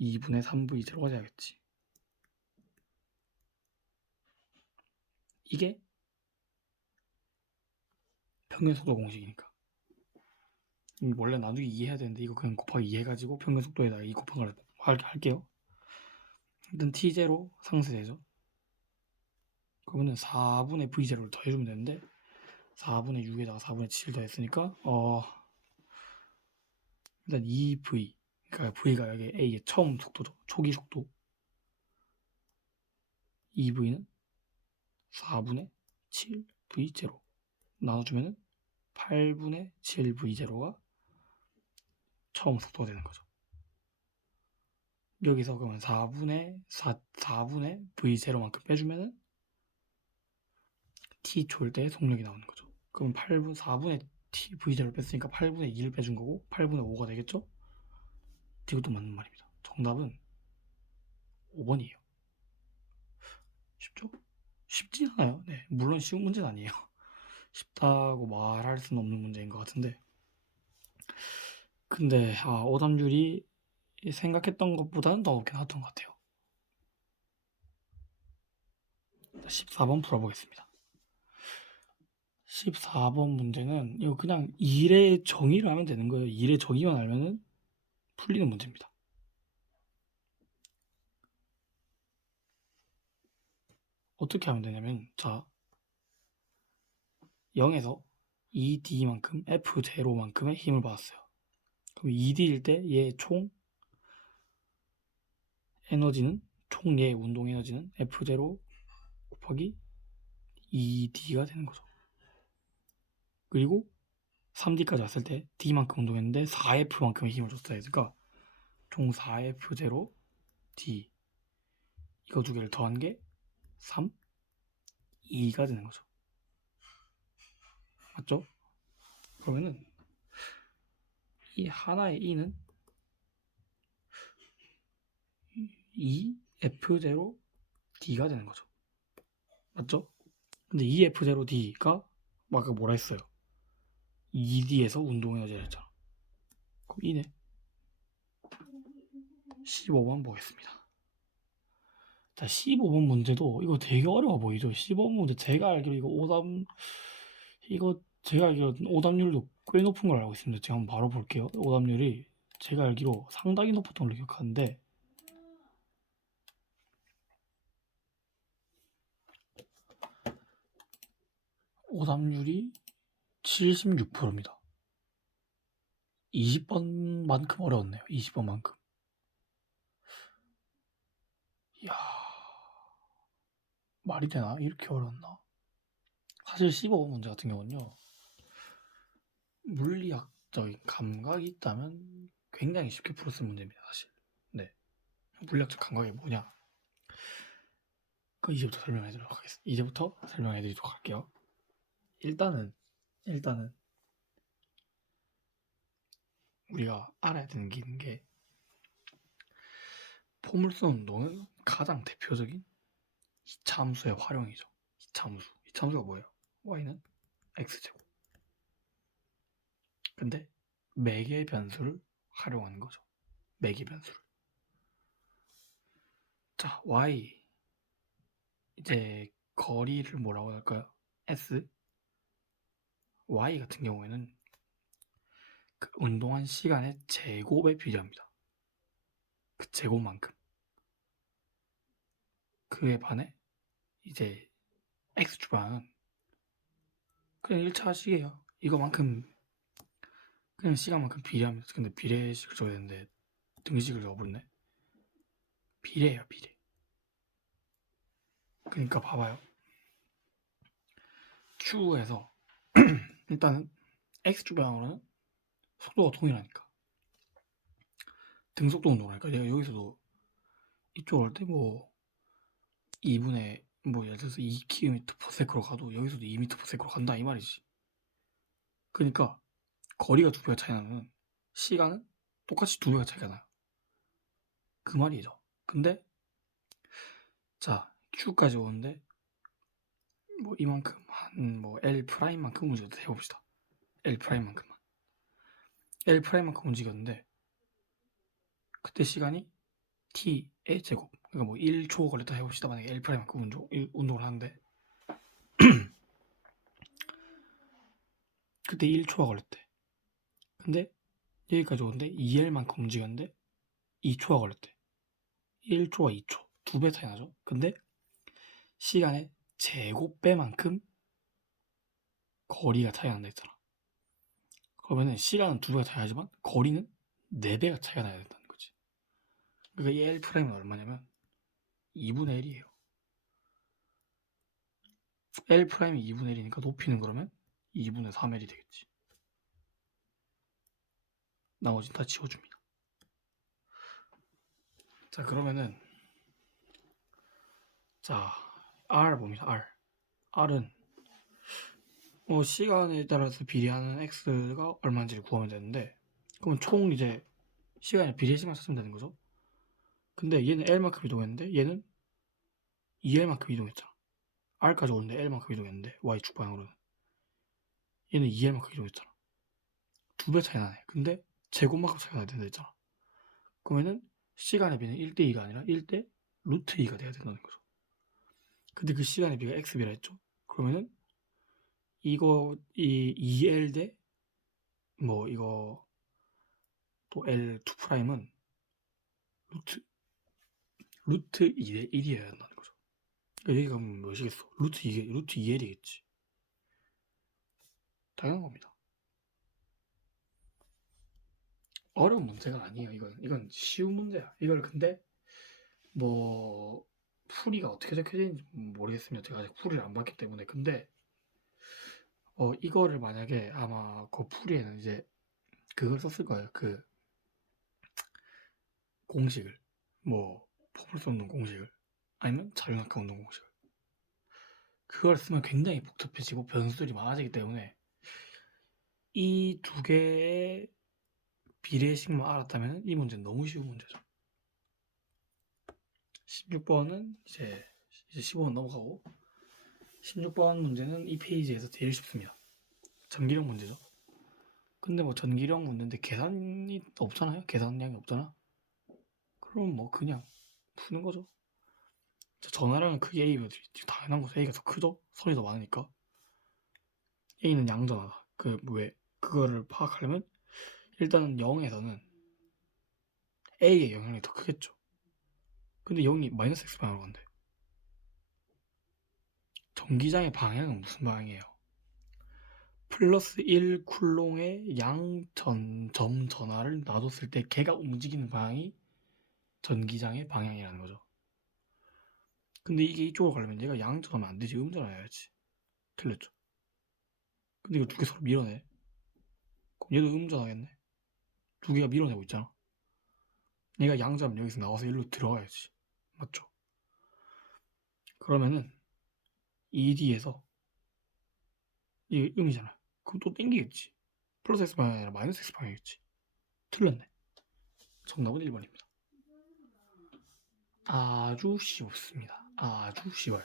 2분의 3v0가 돼야겠지. 이게 평균 속도 공식이니까. 원래 나누기 2 해야 되는데 이거 그냥 곱하기 2 해가지고 평균 속도에다가 2 곱한 걸 할게요. 일단 t0 상쇄되죠. 그러면은 4분의 v0를 더해주면 되는데 4분의 6에다가 4분의 7 더했으니까 일단 2v 그러니까 v가 여기 a의 처음 속도죠. 초기 속도 2v는 4분의 7v0 나눠주면은 8분의 7v0가 처음 속도가 되는 거죠. 여기서 그러면 4분의 v0만큼 빼주면은 t초일 때 속력이 나오는 거죠. 그럼 4분의 v0를 뺐으니까 8분의 2를 빼준 거고 8분의 5가 되겠죠? 이것도 맞는 말입니다. 정답은 5번이에요. 쉽죠? 쉽진 않아요. 네, 물론 쉬운 문제는 아니에요. 쉽다고 말할 수는 없는 문제인 것 같은데 근데 오답률이 생각했던 것보다는 더 높게 나왔던 것 같아요. 14번 풀어보겠습니다. 14번 문제는 이거 그냥 일의 정의를 하면 되는 거예요. 일의 정의만 알면은 풀리는 문제입니다. 어떻게 하면 되냐면 자 0에서 2d만큼 f0만큼의 힘을 받았어요. 그럼 2d일 때 얘 총 에너지는 총 얘 운동 에너지는 f0 곱하기 2d가 되는 거죠. 그리고 3d까지 왔을 때 d만큼 운동했는데 4f만큼의 힘을 줬어야 되니까 총 4f0 d 이거 두 개를 더한 게 3, 2가 되는 거죠. 맞죠? 그러면은 이 하나의 e는 2f0d가 되는 거죠. 맞죠? 근데 2f0d가 아까 뭐라 했어요? 2d에서 운동 에너지를 했잖아. 그럼 이네. 15번 보겠습니다. 자, 15번 문제도 이거 되게 어려워 보이죠? 15번 문제 제가 알기로 이거 제가 알기로 오답률도 꽤 높은 걸 알고 있습니다. 제가 한번 바로 볼게요. 오답률이 제가 알기로 상당히 높았던 걸로 기억하는데 오답률이 76%입니다. 20번만큼 어려웠네요. 20번만큼. 이야, 말이 되나? 이렇게 어려웠나? 사실 15번 문제 같은 경우는요. 물리학적인 감각이 있다면 굉장히 쉽게 풀었을 문제입니다. 사실. 네. 물리학적 감각이 뭐냐? 그 이제부터 설명해드리도록 하겠습니다. 이제부터 설명해드리도록 할게요. 일단은 우리가 알아야 되는 게 있는 게 포물선 운동은 가장 대표적인 이차 함수의 활용이죠. 이차 함수. 이차 함수가 뭐예요? y는 x제곱. 근데 매개 변수를 활용하는 거죠. 매개 변수를. 자, y 이제 거리를 뭐라고 할까요? s y 같은 경우에는 그 운동한 시간의 제곱에 비례합니다. 그 제곱만큼. 그에 반해 이제 X주방은 그냥 1차 하식이에요. 이거만큼 그냥 시간만큼 비례합니다. 근데 비례식을 적어야 되는데 등식을 적어버렸네. 비례예요, 비례. 그러니까 봐봐요. Q에서 일단은 X주방으로는 속도가 동일하니까 등속도 운동하니까 내가 여기서도 이쪽 올 때 뭐 2분의 뭐 예를 들어서 2km/s로 가도 여기서도 2m/s로 간다 이 말이지. 그러니까 거리가 2배가 차이 나면 시간은 똑같이 2배가 차이가 나요. 그 말이죠. 근데 자 Q까지 오는데 뭐 이만큼 한 뭐 L'만큼 움직였다 해봅시다. L'만큼만 L'만큼 움직였는데 그때 시간이 T의 제곱 그러니까 뭐 1초 걸렸다 해봅시다. 만약에 L'만큼 운동을 하는데 그때 1초가 걸렸대. 근데 여기까지 오는데 2L만큼 움직였는데 2초가 걸렸대. 1초와 2초 2배 차이 나죠. 근데 시간의 제곱배만큼 거리가 차이가 난다 했잖아. 그러면은 시간은 2배가 차이 나지만 거리는 4배가 차이가 나야 된다는 거지. 그러니까 이 L'은 얼마냐면 2분의 1이에요. L'이 2분의 1이니까 높이는 그러면 2분의 3L이 되겠지. 나머지는 다 지워줍니다. 자 그러면은 자 R 봅니다. R은 뭐 시간에 따라서 비례하는 x가 얼마인지를 구하면 되는데 그러면 총 이제 시간의 비례식만 찾으면 되는 거죠. 근데 얘는 L만큼 이동했는데 얘는 2L만큼 이동했잖아. R까지 오는데 L만큼 이동했는데 Y축 방향으로는 얘는 2L만큼 이동했잖아. 2배 차이 나네. 근데 제곱만큼 차이가 나야 된다 했잖아. 그러면은 시간의 비는 1대2가 아니라 1대 루트 2가 돼야 된다는 거죠. 근데 그 시간의 비가 x비라 했죠. 그러면은 이거 이 2L 대 뭐 이거 또 L2'은 루트 2대 1이어야 한다는 거죠. 그러니까 여기 가면 몇이겠어? 루트 2L이겠지. 당연한 겁니다. 어려운 문제가 아니에요. 이건 쉬운 문제야. 이걸 근데 뭐 풀이가 어떻게 적혀져 있는지 모르겠습니다. 제가 아직 풀이를 안 봤기 때문에. 근데 이거를 만약에 아마 그 풀이에는 이제 그걸 썼을 거예요. 그 공식을 뭐 포물선 운동 공식을 아니면 자유낙하 운동 공식을 그걸 쓰면 굉장히 복잡해지고 변수들이 많아지기 때문에 이 두 개의 비례식만 알았다면 이 문제는 너무 쉬운 문제죠. 16번은 이제 15번 넘어가고 16번 문제는 이 페이지에서 제일 쉽습니다. 전기력 문제죠. 근데 뭐 전기력 문제인데 계산이 없잖아요. 계산량이 없잖아. 그럼 뭐 그냥 푸는 거죠. 전화량은 크게 A가 당연한 거죠. A가 더 크죠. 선이 더 많으니까. A는 양전하다. 그거를 파악하려면 일단은 0에서는 A의 영향력이 더 크겠죠. 근데 0이 마이너스 X 방향으로 간대. 전기장의 방향은 무슨 방향이에요? 플러스 1 쿨롱의 점 전하를 놔뒀을 때 걔가 움직이는 방향이 전기장의 방향이라는 거죠. 근데 이게 이쪽으로 가려면 얘가 양전하면 안 되지. 음전해야지. 틀렸죠. 근데 이거 두 개 서로 밀어내. 그럼 얘도 음전하겠네. 두 개가 밀어내고 있잖아. 얘가 양전하면 여기서 나와서 일로 들어가야지. 맞죠? 그러면은 ED에서 이게 음이잖아. 그럼 또 땡기겠지. 플러스 X 방향이 아니라 마이너스 X 방향이겠지. 틀렸네. 정답은 1번입니다. 아주 쉽습니다. 아주 쉬워요.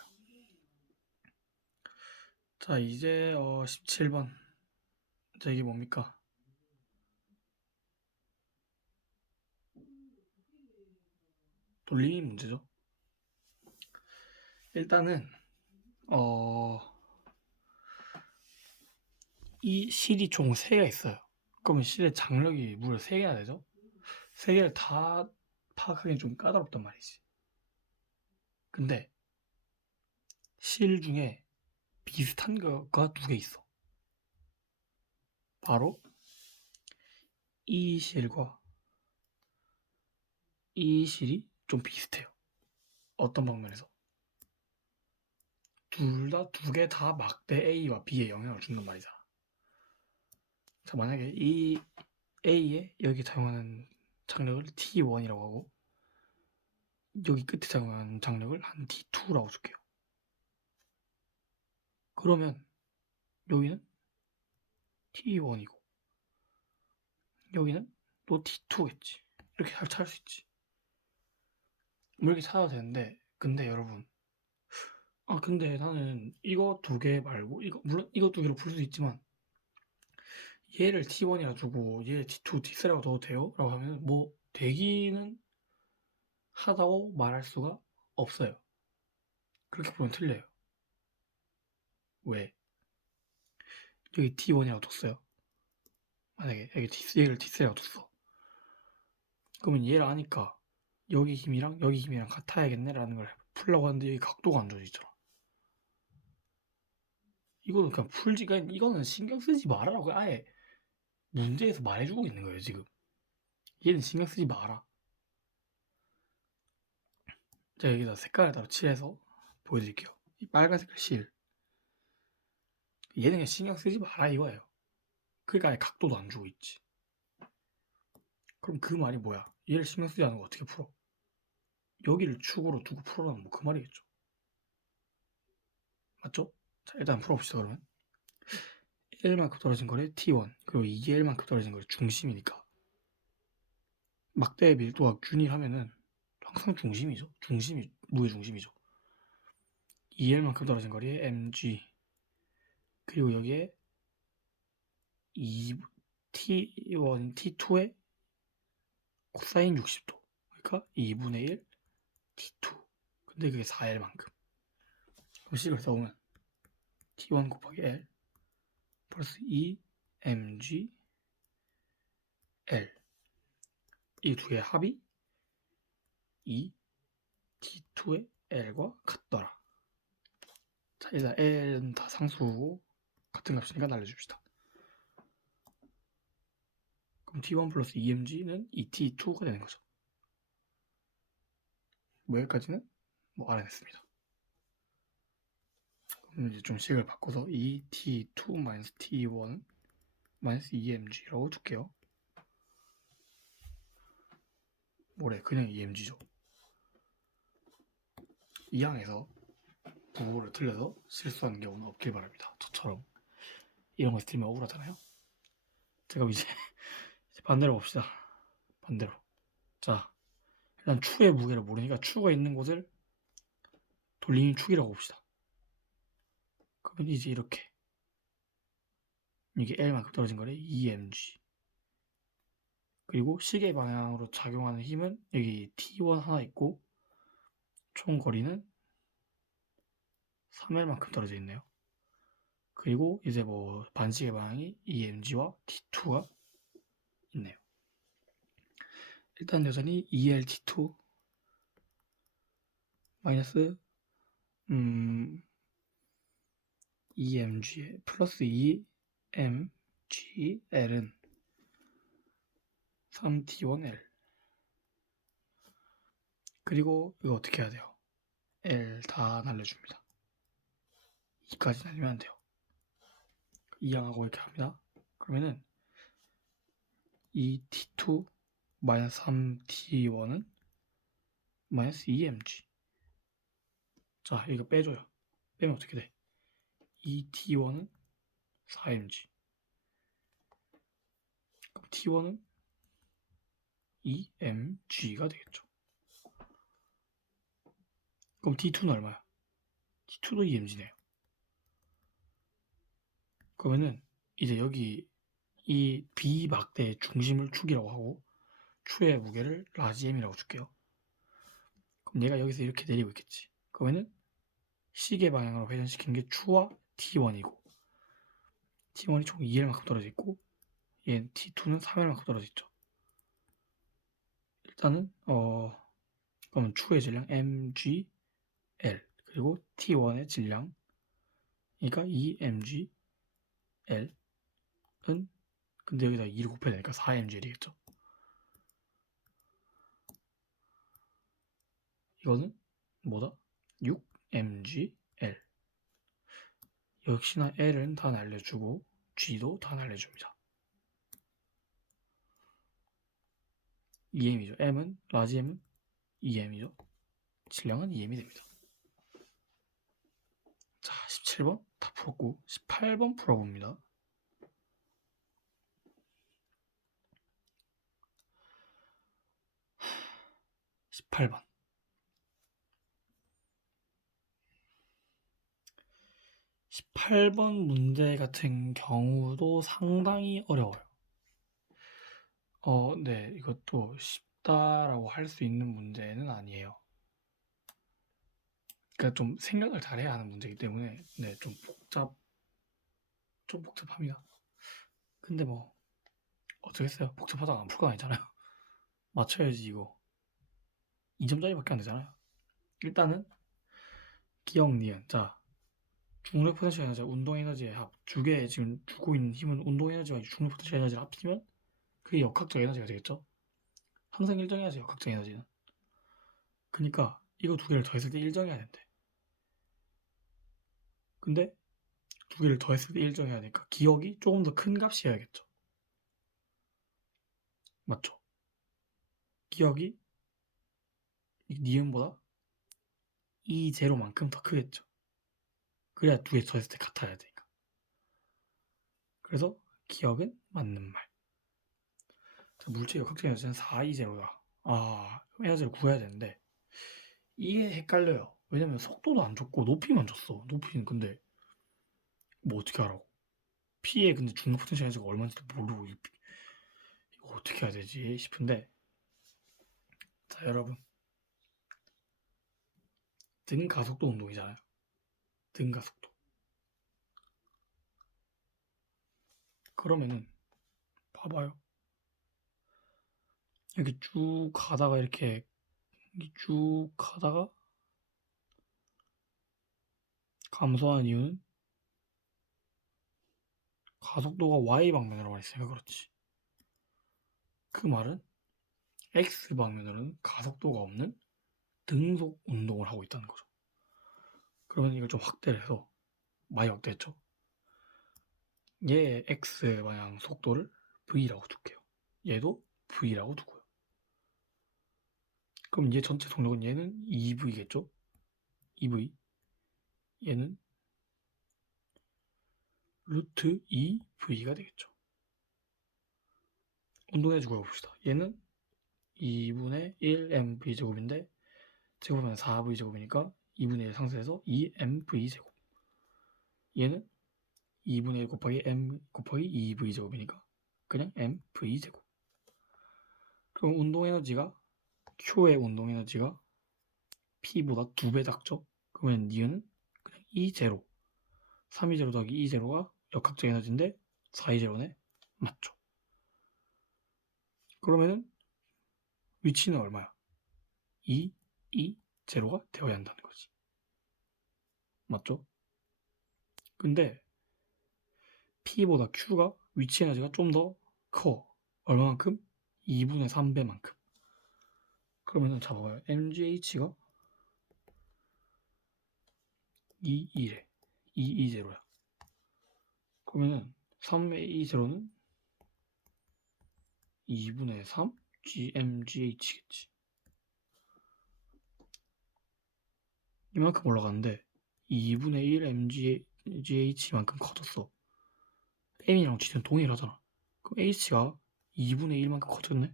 자, 이제 17번. 자, 이게 뭡니까? 돌림이 문제죠. 일단은 이 실이 총 3가 있어요. 그러면 실의 장력이 무려 3개나 되죠? 3개를 다 파악하기는 좀 까다롭단 말이지. 근데 실 중에 비슷한 거가 2개 있어. 바로 이 실과 이 실이 좀 비슷해요. 어떤 방면에서? 둘 다 2개 다 막대 A와 B에 영향을 준단 말이잖아. 자, 만약에 이 A에 여기 사용하는 장력을 T1이라고 하고 여기 끝에 사용하는 장력을 한 T2라고 줄게요. 그러면 여기는 T1이고 여기는 또 T2겠지. 이렇게 잘 찾을 수 있지. 뭐 이렇게 찾아도 되는데 근데 여러분 근데 나는 이거 2개 말고 물론 이거 2개로 풀 수도 있지만 얘를 T1이라 주고 얘 T2, T3라고 둬도 돼요? 라고 하면 뭐 되기는 하다고 말할 수가 없어요. 그렇게 보면 틀려요. 왜? 여기 T1이라고 뒀어요. 만약에 얘를 T3라고 뒀어. 그러면 얘를 아니까 여기 힘이랑 여기 힘이랑 같아야겠네 라는 걸 풀려고 하는데 여기 각도가 안 좋아져 있잖아. 이거는 그냥 그러니까 이거는 신경 쓰지 말아라고 아예 문제에서 말해주고 있는 거예요 지금. 얘는 신경 쓰지 마라. 제가 여기다 색깔을 따로 칠해서 보여드릴게요. 이 빨간 색깔 실 얘는 그냥 신경 쓰지 마라 이거예요. 그러니까 아예 각도도 안 주고 있지. 그럼 그 말이 뭐야? 얘를 신경 쓰지 않는 거 어떻게 풀어? 여기를 축으로 두고 풀어라는 뭐 그 말이겠죠. 맞죠? 자 일단 풀어봅시다 그러면. 1만큼 떨어진 거래 T1 그리고 이게 1만큼 떨어진 거래 중심이니까 막대의 밀도가 균일하면은 항상 중심이죠. 무의 중심이죠. 2L만큼 떨어진 거리에 mg 그리고 여기에 T1, T2의 코사인 60도 그러니까 2분의 1 T2 근데 그게 4L만큼 그럼 식을 써보면 T1 곱하기 L 플러스 2mg L 이 두 개의 합이 2 T2의 L과 같더라. 자 일단 L은 다 상수고 같은 값이니까 날려줍시다. 그럼 T1 플러스 2mg는 2T2가 되는 거죠. 뭐 여기까지는 뭐 알아냈습니다. 그럼 이제 좀 식을 바꿔서 2T2 T1 2mg라고 줄게요. 뭐래 그냥 2mg죠. 이 항에서 부호를 틀려서 실수하는 경우는 없길 바랍니다. 저처럼 이런 거 틀리면 억울하잖아요. 제가 이제 반대로 봅시다. 반대로. 자 일단 추의 무게를 모르니까 추가 있는 곳을 돌리는 축이라고 봅시다. 그러면 이제 이렇게 이게 L만큼 떨어진 거래 2mg 그리고 시계 방향으로 작용하는 힘은 여기 T1 하나 있고 총 거리는 3L만큼 떨어져 있네요. 그리고 이제 뭐 반시계 방향이 EMG와 T2가 있네요. 일단 여전히 ELT2 마이너스 EMG 플러스 EMGL은 3T1L 그리고 이거 어떻게 해야 돼요? L 다 날려줍니다. 2까지 날리면 안 돼요. 2항하고 이렇게 합니다. 그러면은 2T2 마이너스 3T1은 마이너스 2mg 자 이거 빼줘요. 빼면 어떻게 돼? 2T1은 4mg 그럼 T1은 2mg가 되겠죠. 그럼 T2는 얼마야? T2도 2mg네요. 그러면은 이제 여기 이 B막대의 중심을 축이라고 하고 추의 무게를 라지 m이라고 줄게요. 그럼 얘가 여기서 이렇게 내리고 있겠지. 그러면은 시계 방향으로 회전시킨 게 추와 T1이고 T1이 총 2L만큼 떨어져 있고 얘 T2는 3L만큼 떨어져 있죠. 일단은 그러면 추의 질량 mg L 그리고 T1의 질량 그러니까 2mg L은 근데 여기다 2를 곱해야 되니까 4mgl이겠죠. 이거는 뭐다? 6mg L. 역시나 L은 다 날려주고 G도 다 날려줍니다. 2m이죠. M은 라지 M은 2m이죠. 질량은 2m이 됩니다. 자, 17번 다 풀었고 18번 풀어봅니다. 18번 18번 문제 같은 경우도 상당히 어려워요. 네, 이것도 쉽다라고 할 수 있는 문제는 아니에요. 그러니까 좀 생각을 잘해야 하는 문제이기 때문에 네, 좀 복잡합니다. 근데 뭐 어쩌겠어요. 복잡하다고 안 풀 건 아니잖아요. 맞춰야지 이거. 2점짜리밖에 안 되잖아요. 일단은 기억 니은. 자, 중력 포텐셜 에너지와 운동 에너지의 합. 두 개 지금 주고 있는 힘은 운동 에너지와 중력 포텐셜 에너지를 합치면 그게 역학적 에너지가 되겠죠. 항상 일정해야지 역학적 에너지는. 그러니까 이거 두 개를 더했을 때 일정해야 된대. 근데 두 개를 더했을 때 일정해야 되니까 기억이 조금 더 큰 값이어야겠죠. 맞죠? 기억이 니은보다 이 제로만큼 더 크겠죠. 그래야 두 개 더했을 때 같아야 되니까. 그래서 기억은 맞는 말. 자, 물질 역학적 에너지는 4E0다. 그럼 에너지를 구해야 되는데 이게 헷갈려요. 왜냐면 속도도 안 줬고 높이만 줬어. 높이는 근데 뭐 어떻게 하라고? P의 근데 중력 포텐셜 에너지가 얼마인지도 모르고 이거 어떻게 해야 되지 싶은데 자 여러분 등가속도 운동이잖아요. 등가속도. 그러면은 봐봐요. 이렇게 쭉 가다가 이렇게 쭉 가다가 감소하는 이유는 가속도가 y 방면으로만 있으니까 그렇지. 그 말은 x 방면으로는 가속도가 없는 등속 운동을 하고 있다는 거죠. 그러면 이걸 좀 확대를 해서 많이 확대했죠. 얘의 x 방향 속도를 v라고 둘게요. 얘도 v라고 두고요. 그럼 얘 전체 속력은 얘는 2v겠죠? 2v. 얘는 루트 2v가 되겠죠. 운동해 주고 해봅시다. 얘는 2분의 1mv 제곱인데 제곱하면 4v 제곱이니까 2분의 1 상쇄해서 2mv 제곱. 얘는 2분의 1 곱하기 m 곱하기 2v 제곱이니까 그냥 mv 제곱. 그럼 운동 에너지가 Q의 운동 에너지가 P보다 2배 작죠? 그러면 니은 그냥 E0 3E0 더하기 E0가 역학적 에너지인데 4E0네? 맞죠? 그러면은 위치는 얼마야? 2E0가 되어야 한다는 거지. 맞죠? 근데 P보다 Q가 위치 에너지가 좀 더 커. 얼마만큼? 2분의 3배만큼. 그러면은 잡아봐요. MGH가 2래 220야. 그러면은 3의 2제로는 2분의 3 GMGH겠지. 이만큼 올라가는데 2분의 1 MGH만큼 커졌어. M이랑 G는 동일하잖아. 그럼 H가 2분의 1만큼 커졌네?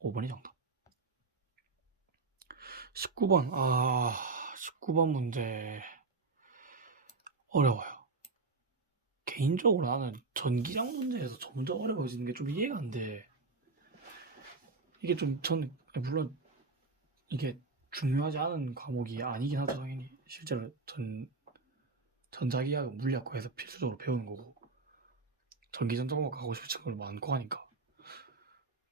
5번이 정답. 19번. 19번 문제 어려워요. 개인적으로 나는 전기장 문제에서 점점 어려워지는 게 좀 이해가 안 돼. 이게 좀 물론 이게 중요하지 않은 과목이 아니긴 하죠, 당연히. 실제로 전자기하고 물리학과에서 필수적으로 배우는 거고 전기전자공학 가고 싶은 친구들 많고 하니까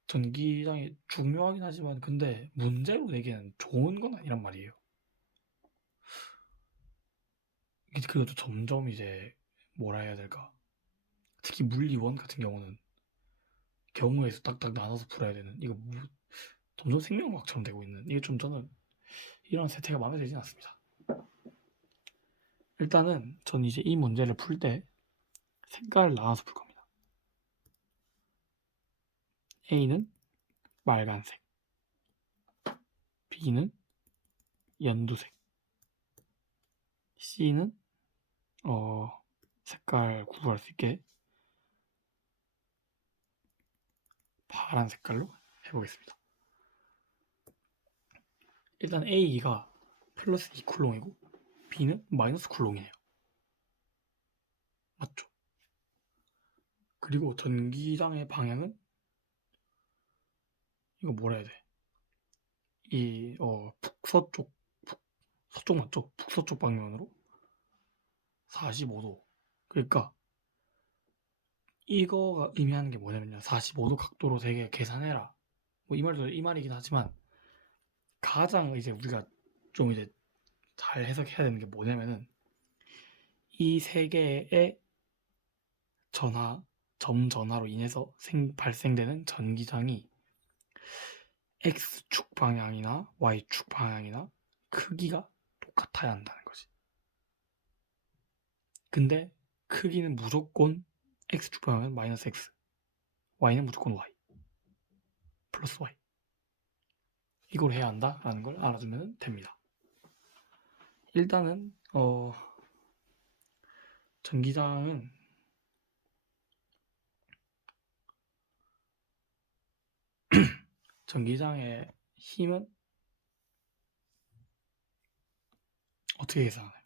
전기장이 중요하긴 하지만 근데 문제로 내기에는 좋은 건 아니란 말이에요. 그리고 또 점점 이제 뭐라 해야 될까, 특히 물리원 같은 경우는 경우에 서 딱딱 나눠서 풀어야 되는, 이거 점점 생명과학처럼 되고 있는, 이게 좀 저는 이런 세태가 마음에 들진 않습니다. 일단은 전 이제 이 문제를 풀 때 색깔을 나눠서 풀 겁니다. A는 빨간색, B는 연두색, C는 색깔 구분할 수 있게 파란 색깔로 해보겠습니다. 일단 A가 플러스 2쿨롱이고 B는 마이너스 쿨롱이네요. 맞죠? 그리고 전기장의 방향은 이거 뭐라 해야 돼? 북서쪽, 서쪽 맞죠? 북서쪽 방면으로 45도. 그러니까 이거가 의미하는 게 뭐냐면요, 45도 각도로 되게 계산해라, 뭐 이 말도 이 말이긴 하지만 가장 이제 우리가 좀 이제 잘 해석해야 되는 게 뭐냐면은 이 세 개의 점 전하로 인해서 발생되는 전기장이 X축 방향이나 Y축 방향이나 크기가 똑같아야 한다는 거지. 근데 크기는 무조건 X축 방향은 마이너스 X, Y는 무조건 Y, 플러스 Y. 이걸 해야 한다라는 걸 알아두면 됩니다. 일단은 전기장은 전기장의 힘은 어떻게 계산하나요?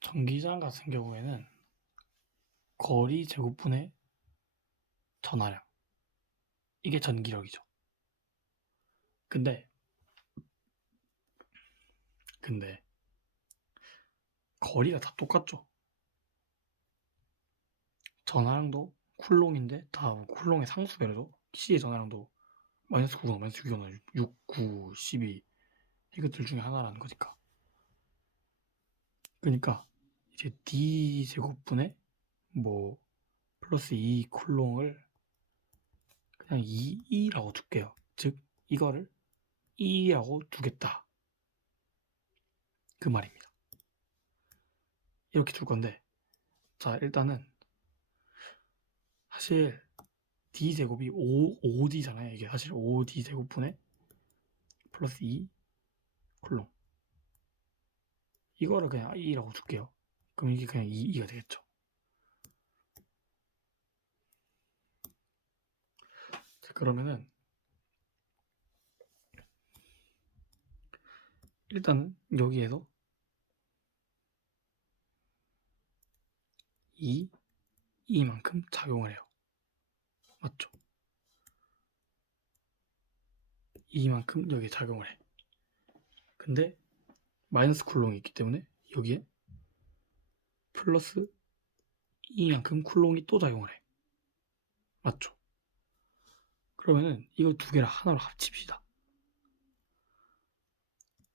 전기장 같은 경우에는 거리 제곱분의 전하량, 이게 전기력이죠. 근데 거리가 다 똑같죠. 전하량도 쿨롱인데 다 쿨롱의 상수배로죠. C의 전하량도 마이너스 9거나 마이너스 6이거나 6, 9, 12, 이것들 중에 하나라는 거니까. 그러니까 이제 D 제곱분의 뭐 플러스 2 쿨롱을 그냥 2라고 둘게요. 즉 이거를 2라고 두겠다, 그 말입니다. 이렇게 둘 건데, 자 일단은 사실 D제곱이 5D잖아요. 이게 사실 5D 제곱분의 플러스 2 쿨롱, 이거를 그냥 2라고 줄게요. 그럼 이게 그냥 2가 되겠죠. 자, 그러면은 일단 여기에서 2만큼 작용을 해요. 맞죠? 2만큼 여기에 작용을 해. 근데 마이너스 쿨롱이 있기 때문에 여기에 플러스 2만큼 쿨롱이 또 작용을 해. 맞죠? 그러면은 이거 두 개를 하나로 합칩시다.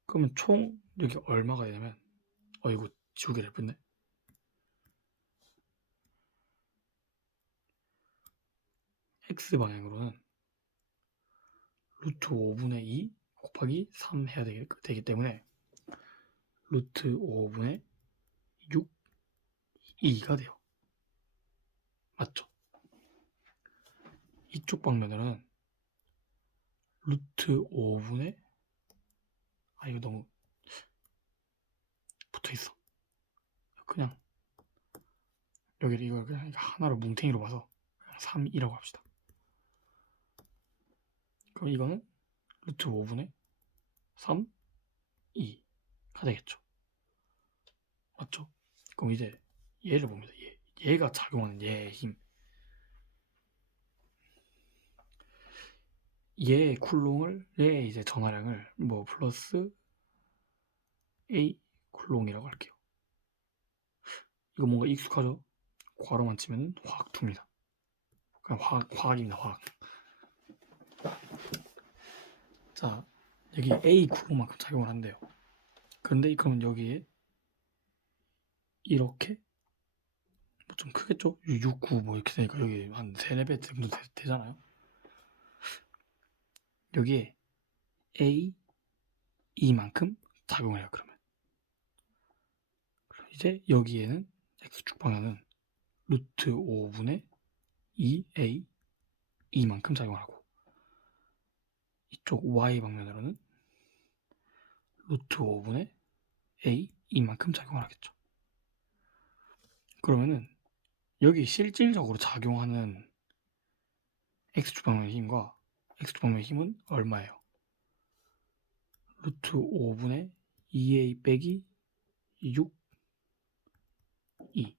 그러면 총 여기 얼마가 되냐면, 이거 지우개를 예쁜데? X방향으로는 루트 5분의 2 곱하기 3 해야 되기 때문에 루트 5분의 6, 2가 돼요. 맞죠? 이쪽 방면으로는 루트 5분의, 이거 너무 붙어있어. 그냥 여기를 이걸 그냥 하나로 뭉탱이로 봐서 3, 2라고 합시다. 그럼 이거는 루트 5분의 3, 2가 되겠죠. 맞죠? 그럼 이제 얘를 봅니다. 얘가 작용하는 얘의 힘. 얘의 쿨롱을 얘의 이제 전하량을 뭐 플러스 A 쿨롱이라고 할게요. 이거 뭔가 익숙하죠? 괄호만 치면 화학 툽니다. 그냥 화학입니다. 화학. 자, 여기 A 쿨롱만큼 작용을 한대요. 그런데 그러면 여기에 이렇게 뭐 좀 크겠죠? 6, 9 뭐 이렇게 되니까 여기 한 3, 4배 정도 되잖아요. 여기에 A, E만큼 작용을 해요. 그러면 이제 여기에는 X축 방향은 루트 5분의 2A, E만큼 작용을 하고 이쪽 Y 방면으로는 루트 5분의 A, E만큼 작용을 하겠죠. 그러면은 여기 실질적으로 작용하는 X축 방면의 힘과 X축 방면의 힘은 얼마예요? 루트 5분의 2A 빼기 6, 2.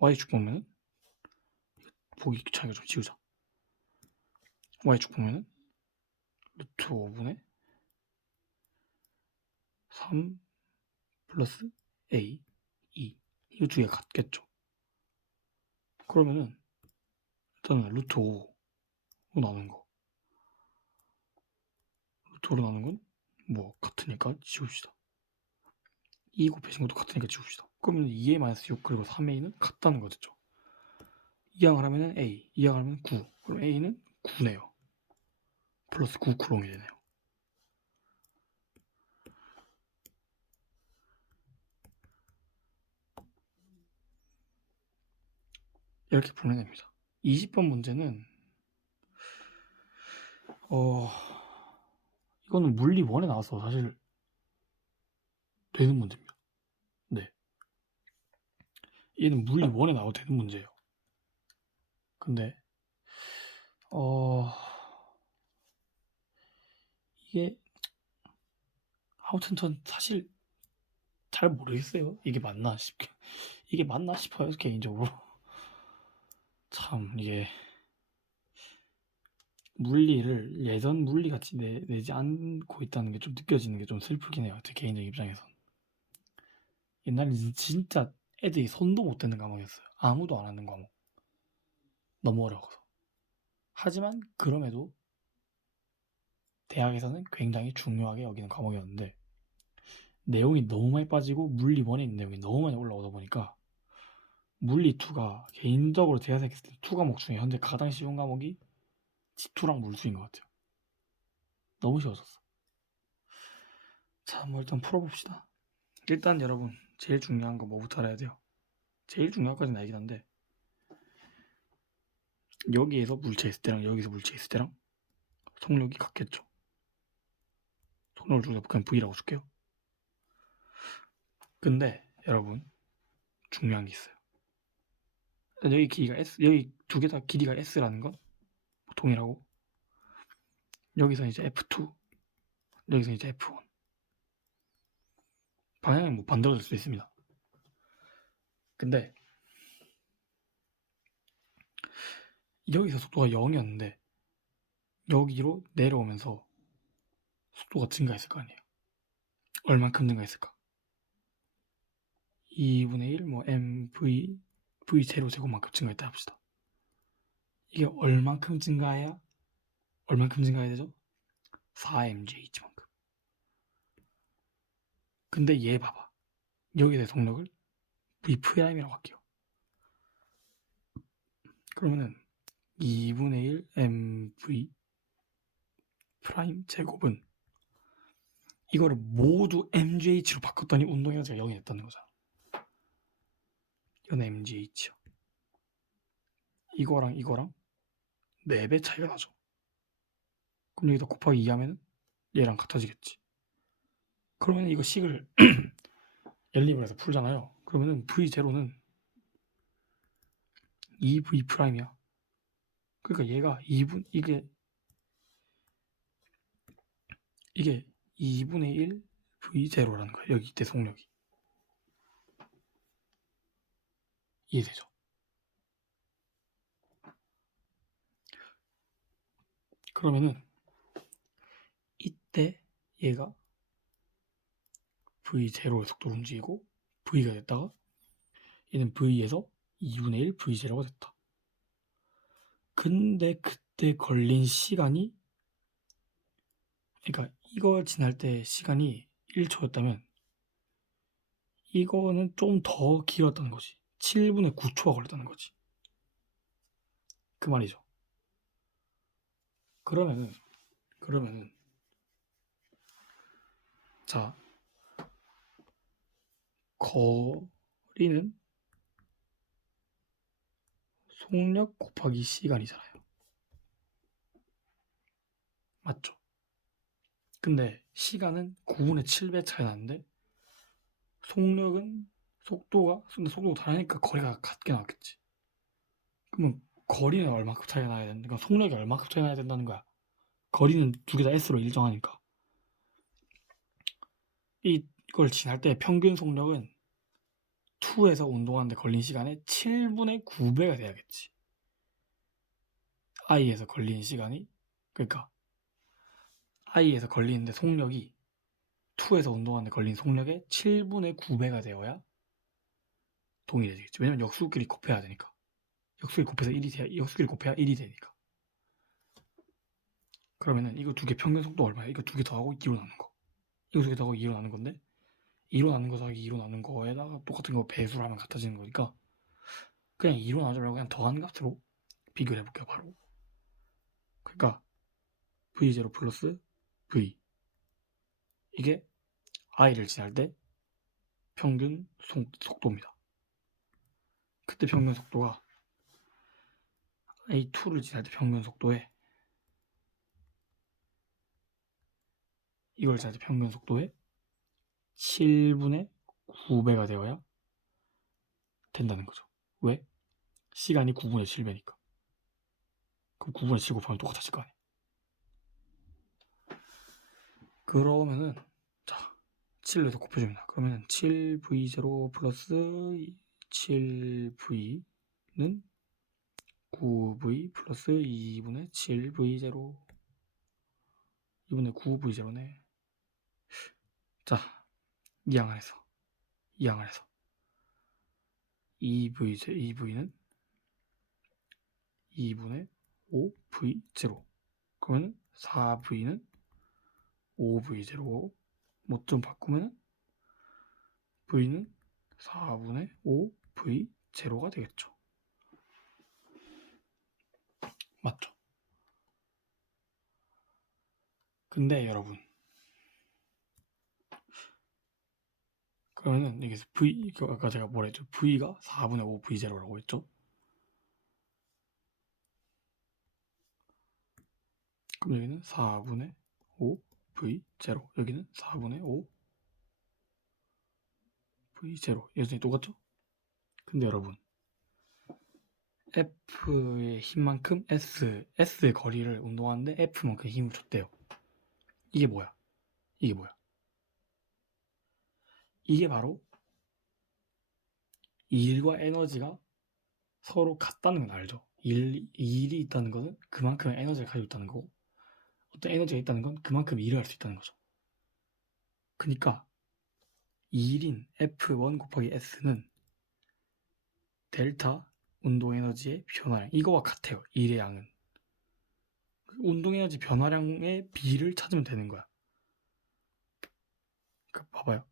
Y축 방면은 보기 귀찮으니까 좀 지우자. Y축 방면은 루트 5분의 3 플러스 A, 2. 이거 두 개가 같겠죠. 그러면은 일단은 루트 5로 나눈 거. 루트 5로 나눈 건 뭐 같으니까 지웁시다. 2 곱해진 것도 같으니까 지웁시다. 그러면 2A 마이너스 6 그리고 3A는 같다는 거 됐죠. 이항을 하면은 A, 이항을 하면 9. 그럼 A는 9네요. 플러스 9 쿠롱이 되네요. 이렇게 풀면 됩니다. 20번 문제는 이거는 물리 1에 나와서 사실 되는 문제입니다. 네. 얘는 물리 1에 나와도 되는 문제예요. 근데 이게 아무튼 전 사실 잘 모르겠어요. 이게 맞나 싶어요. 개인적으로. 참 이게 물리를 예전 물리같이 내지 않고 있다는 게 좀 느껴지는 게 좀 슬프긴 해요. 제 개인적인 입장에선. 옛날에 진짜 애들이 손도 못 대는 과목이었어요. 아무도 안 하는 과목. 너무 어려워서. 하지만 그럼에도 대학에서는 굉장히 중요하게 여기는 과목이었는데 내용이 너무 많이 빠지고 물리 1에 있는 내용이 너무 많이 올라오다 보니까 물리 2가 개인적으로 제가 생각했을 때 2과목 중에 현재 가장 쉬운 과목이 지투랑 물수인 것 같아요. 너무 쉬워졌어. 자, 뭐 일단 풀어봅시다. 일단 여러분 제일 중요한 거 뭐부터 알아야 돼요? 제일 중요한 까지는 알긴 한데 여기에서 물체 있을 때랑 여기서 물체 있을 때랑 속력이 같겠죠. 속력을 줄여서 그냥 V라고 줄게요. 근데 여러분 중요한 게 있어요. 여기 길이가 S, 여기 두 개 다 길이가 S라는 건 동일하고 여기서 이제 F2, 여기서 이제 F1 방향이 뭐 반대로 될 수 있습니다. 근데 여기서 속도가 0이었는데 여기로 내려오면서 속도가 증가했을 거 아니에요. 얼만큼 증가했을까? 2분의 1 뭐 mv v0 제곱만큼 증가했다 합시다. 이게 얼만큼 증가해야 되죠? 4mgh만큼. 근데 얘 봐봐. 여기서의 속력을 v'이라고 할게요. 그러면은 2분의 1 mv 프라임 제곱은 이거를 모두 mgh로 바꿨더니 운동 에너지가 0이 됐다는 거잖아. 이건 mgh요. 이거랑 4배 차이가 나죠. 그럼 여기다 곱하기 2 하면 얘랑 같아지겠지. 그러면 이거 식을 연립을 해서 풀잖아요. 그러면은 v0는 2v 프라임이야. 그러니까 얘가 2분 이게 2분의 1 v0라는 거야. 여기 이때 속력이. 이해되죠? 그러면은 이때 얘가 v0의 속도로 움직이고 v가 됐다가 얘는 v에서 2분의 1 v0가 됐다. 근데 그때 걸린 시간이, 그러니까 이걸 지날 때 시간이 1초였다면 이거는 좀 더 길었다는 거지. 7분의 9초가 걸렸다는 거지. 그 말이죠. 그러면은 자, 거리는 속력 곱하기 시간이잖아요. 맞죠? 근데 시간은 9분의 7배 차이 나는데 속력은 속도가 다르니까 거리가 같게 나왔겠지. 그러면 거리는 얼마큼 차이가 나야 되는 거야? 속력이 얼마큼 차이 나야 된다는 거야. 거리는 두 개 다 S로 일정하니까. 이걸 지날 때 평균 속력은 2에서 운동하는데 걸린 시간의 7분의 9배가 돼야겠지. I에서 걸린 시간이, 그러니까 I에서 걸리는데 속력이 2에서 운동하는데 걸린 속력의 7분의 9배가 되어야 동일해지겠지. 왜냐면 역수끼리 곱해야 되니까. 역수끼리 곱해야 1이 되니까. 그러면은 이거 두 개 평균 속도 얼마야? 이거 두 개 더하고 2로 나눈 거. 이거 두 개 더하고 2로 나눈 건데 2로 나눈 거 더하기 2로 나눈 거에다가 똑같은 거 배수를 하면 같아지는 거니까 그냥 2로 나누려고 그냥 더한 값으로 비교를 해볼게요. 바로. 그러니까 v0 플러스 v, 이게 i를 지날 때 평균 속도입니다. 그때 평균 속도가 a2를 지날 때 평균 속도에, 이걸 지날 때 평균 속도에 7분의 9배가 되어야 된다는 거죠. 왜? 시간이 9분의 7배니까. 그럼 9분의 7 곱하면 똑같아질 거 아니야. 그러면은 자, 7로 해서 곱해줍니다. 그러면은 7v0 플러스 7v는 9v 플러스 2분의 7v0, 2분의 9v0네. 자, 이항을 해서 2v는 2분의 5v0, 그러면 4v는 5v0, 뭐 좀 바꾸면 v는 4분의 5v0가 되겠죠. 맞죠? 근데 여러분, 그러면은 여기서 아까 제가 뭐라 했죠? v가 4분의 5v0라고 했죠? 그럼 여기는 4분의 5v0, 여기는 4분의 5v0, 여전히 똑같죠? 근데 여러분, F의 힘만큼 S의 거리를 운동하는데 F만큼 힘을 줬대요. 이게 뭐야? 이게 바로 일과 에너지가 서로 같다는 건 알죠? 일이 있다는 것은 그만큼의 에너지를 가지고 있다는 거고, 어떤 에너지가 있다는 건 그만큼 일을 할 수 있다는 거죠. 그러니까 일인 F1 곱하기 S는 델타 운동에너지의 변화량, 이거와 같아요. 일의 양은. 운동에너지 변화량의 비를 찾으면 되는 거야. 그러니까 봐봐요.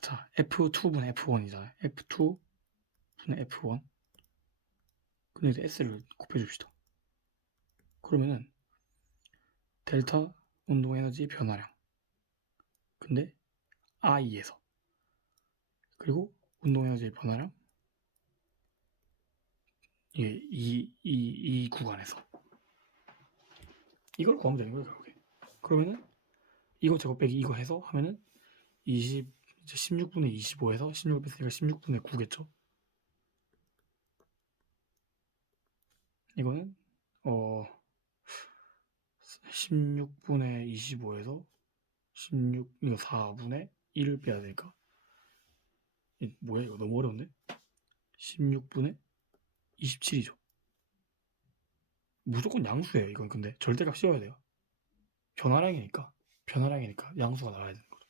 자, F2분의 F1이잖아요. F2분의 F1. 근데 이제 S를 곱해줍시다. 그러면은 델타 운동에너지 변화량, 근데 I에서, 그리고 운동에너지 변화량 이 구간에서 이걸 구하면 되는 거예요, 결국에. 그러면은 이거 제곱 빼기 이거 해서 하면은 20, 이제 16분의 25에서 16을 뺐으니까 16분의 9겠죠. 이거는 16분의 25에서 16, 이거 4분의 1을 빼야 되니까, 뭐야 이거 너무 어려운데? 16분의 27이죠. 무조건 양수예요. 이건 근데 절대값 씌워야 돼요. 변화량이니까 양수가 나와야 되는 거죠.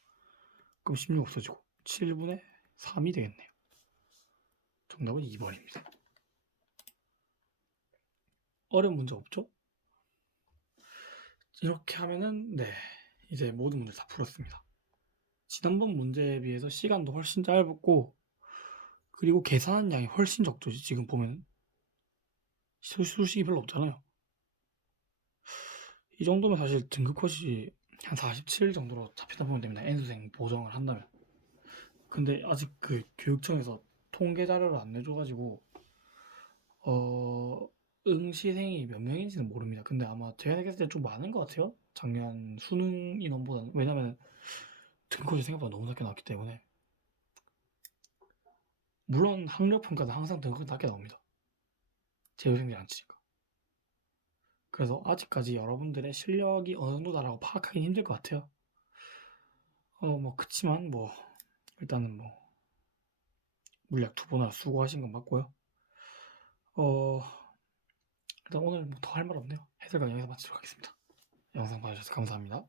그럼 16 없어지고 7분의 3이 되겠네요. 정답은 2번입니다. 어려운 문제 없죠? 이렇게 하면은 네, 이제 모든 문제를 다 풀었습니다. 지난번 문제에 비해서 시간도 훨씬 짧았고, 그리고 계산한 양이 훨씬 적죠. 지금 보면 수식이 별로 없잖아요. 이 정도면 사실 등급 컷이 한 47 정도로 잡히다 보면 됩니다. N수생 보정을 한다면. 근데 아직 그 교육청에서 통계 자료를 안 내줘가지고 응시생이 몇 명인지는 모릅니다. 근데 아마 제가 생각했을 때 좀 많은 것 같아요. 작년 수능 인원보다는. 왜냐면 등급컷이 생각보다 너무 낮게 나왔기 때문에. 물론 학력평가는 항상 등급컷이 낮게 나옵니다. 재수생들이 안 치니까. 그래서 아직까지 여러분들의 실력이 어느 정도다라고 파악하기는 힘들 것 같아요. 그치만 일단은 물약 2번 하나 수고하신 건 맞고요. 일단 오늘 더 할 말 없네요. 해설강 여기서 마치도록 하겠습니다. 영상 봐주셔서 감사합니다.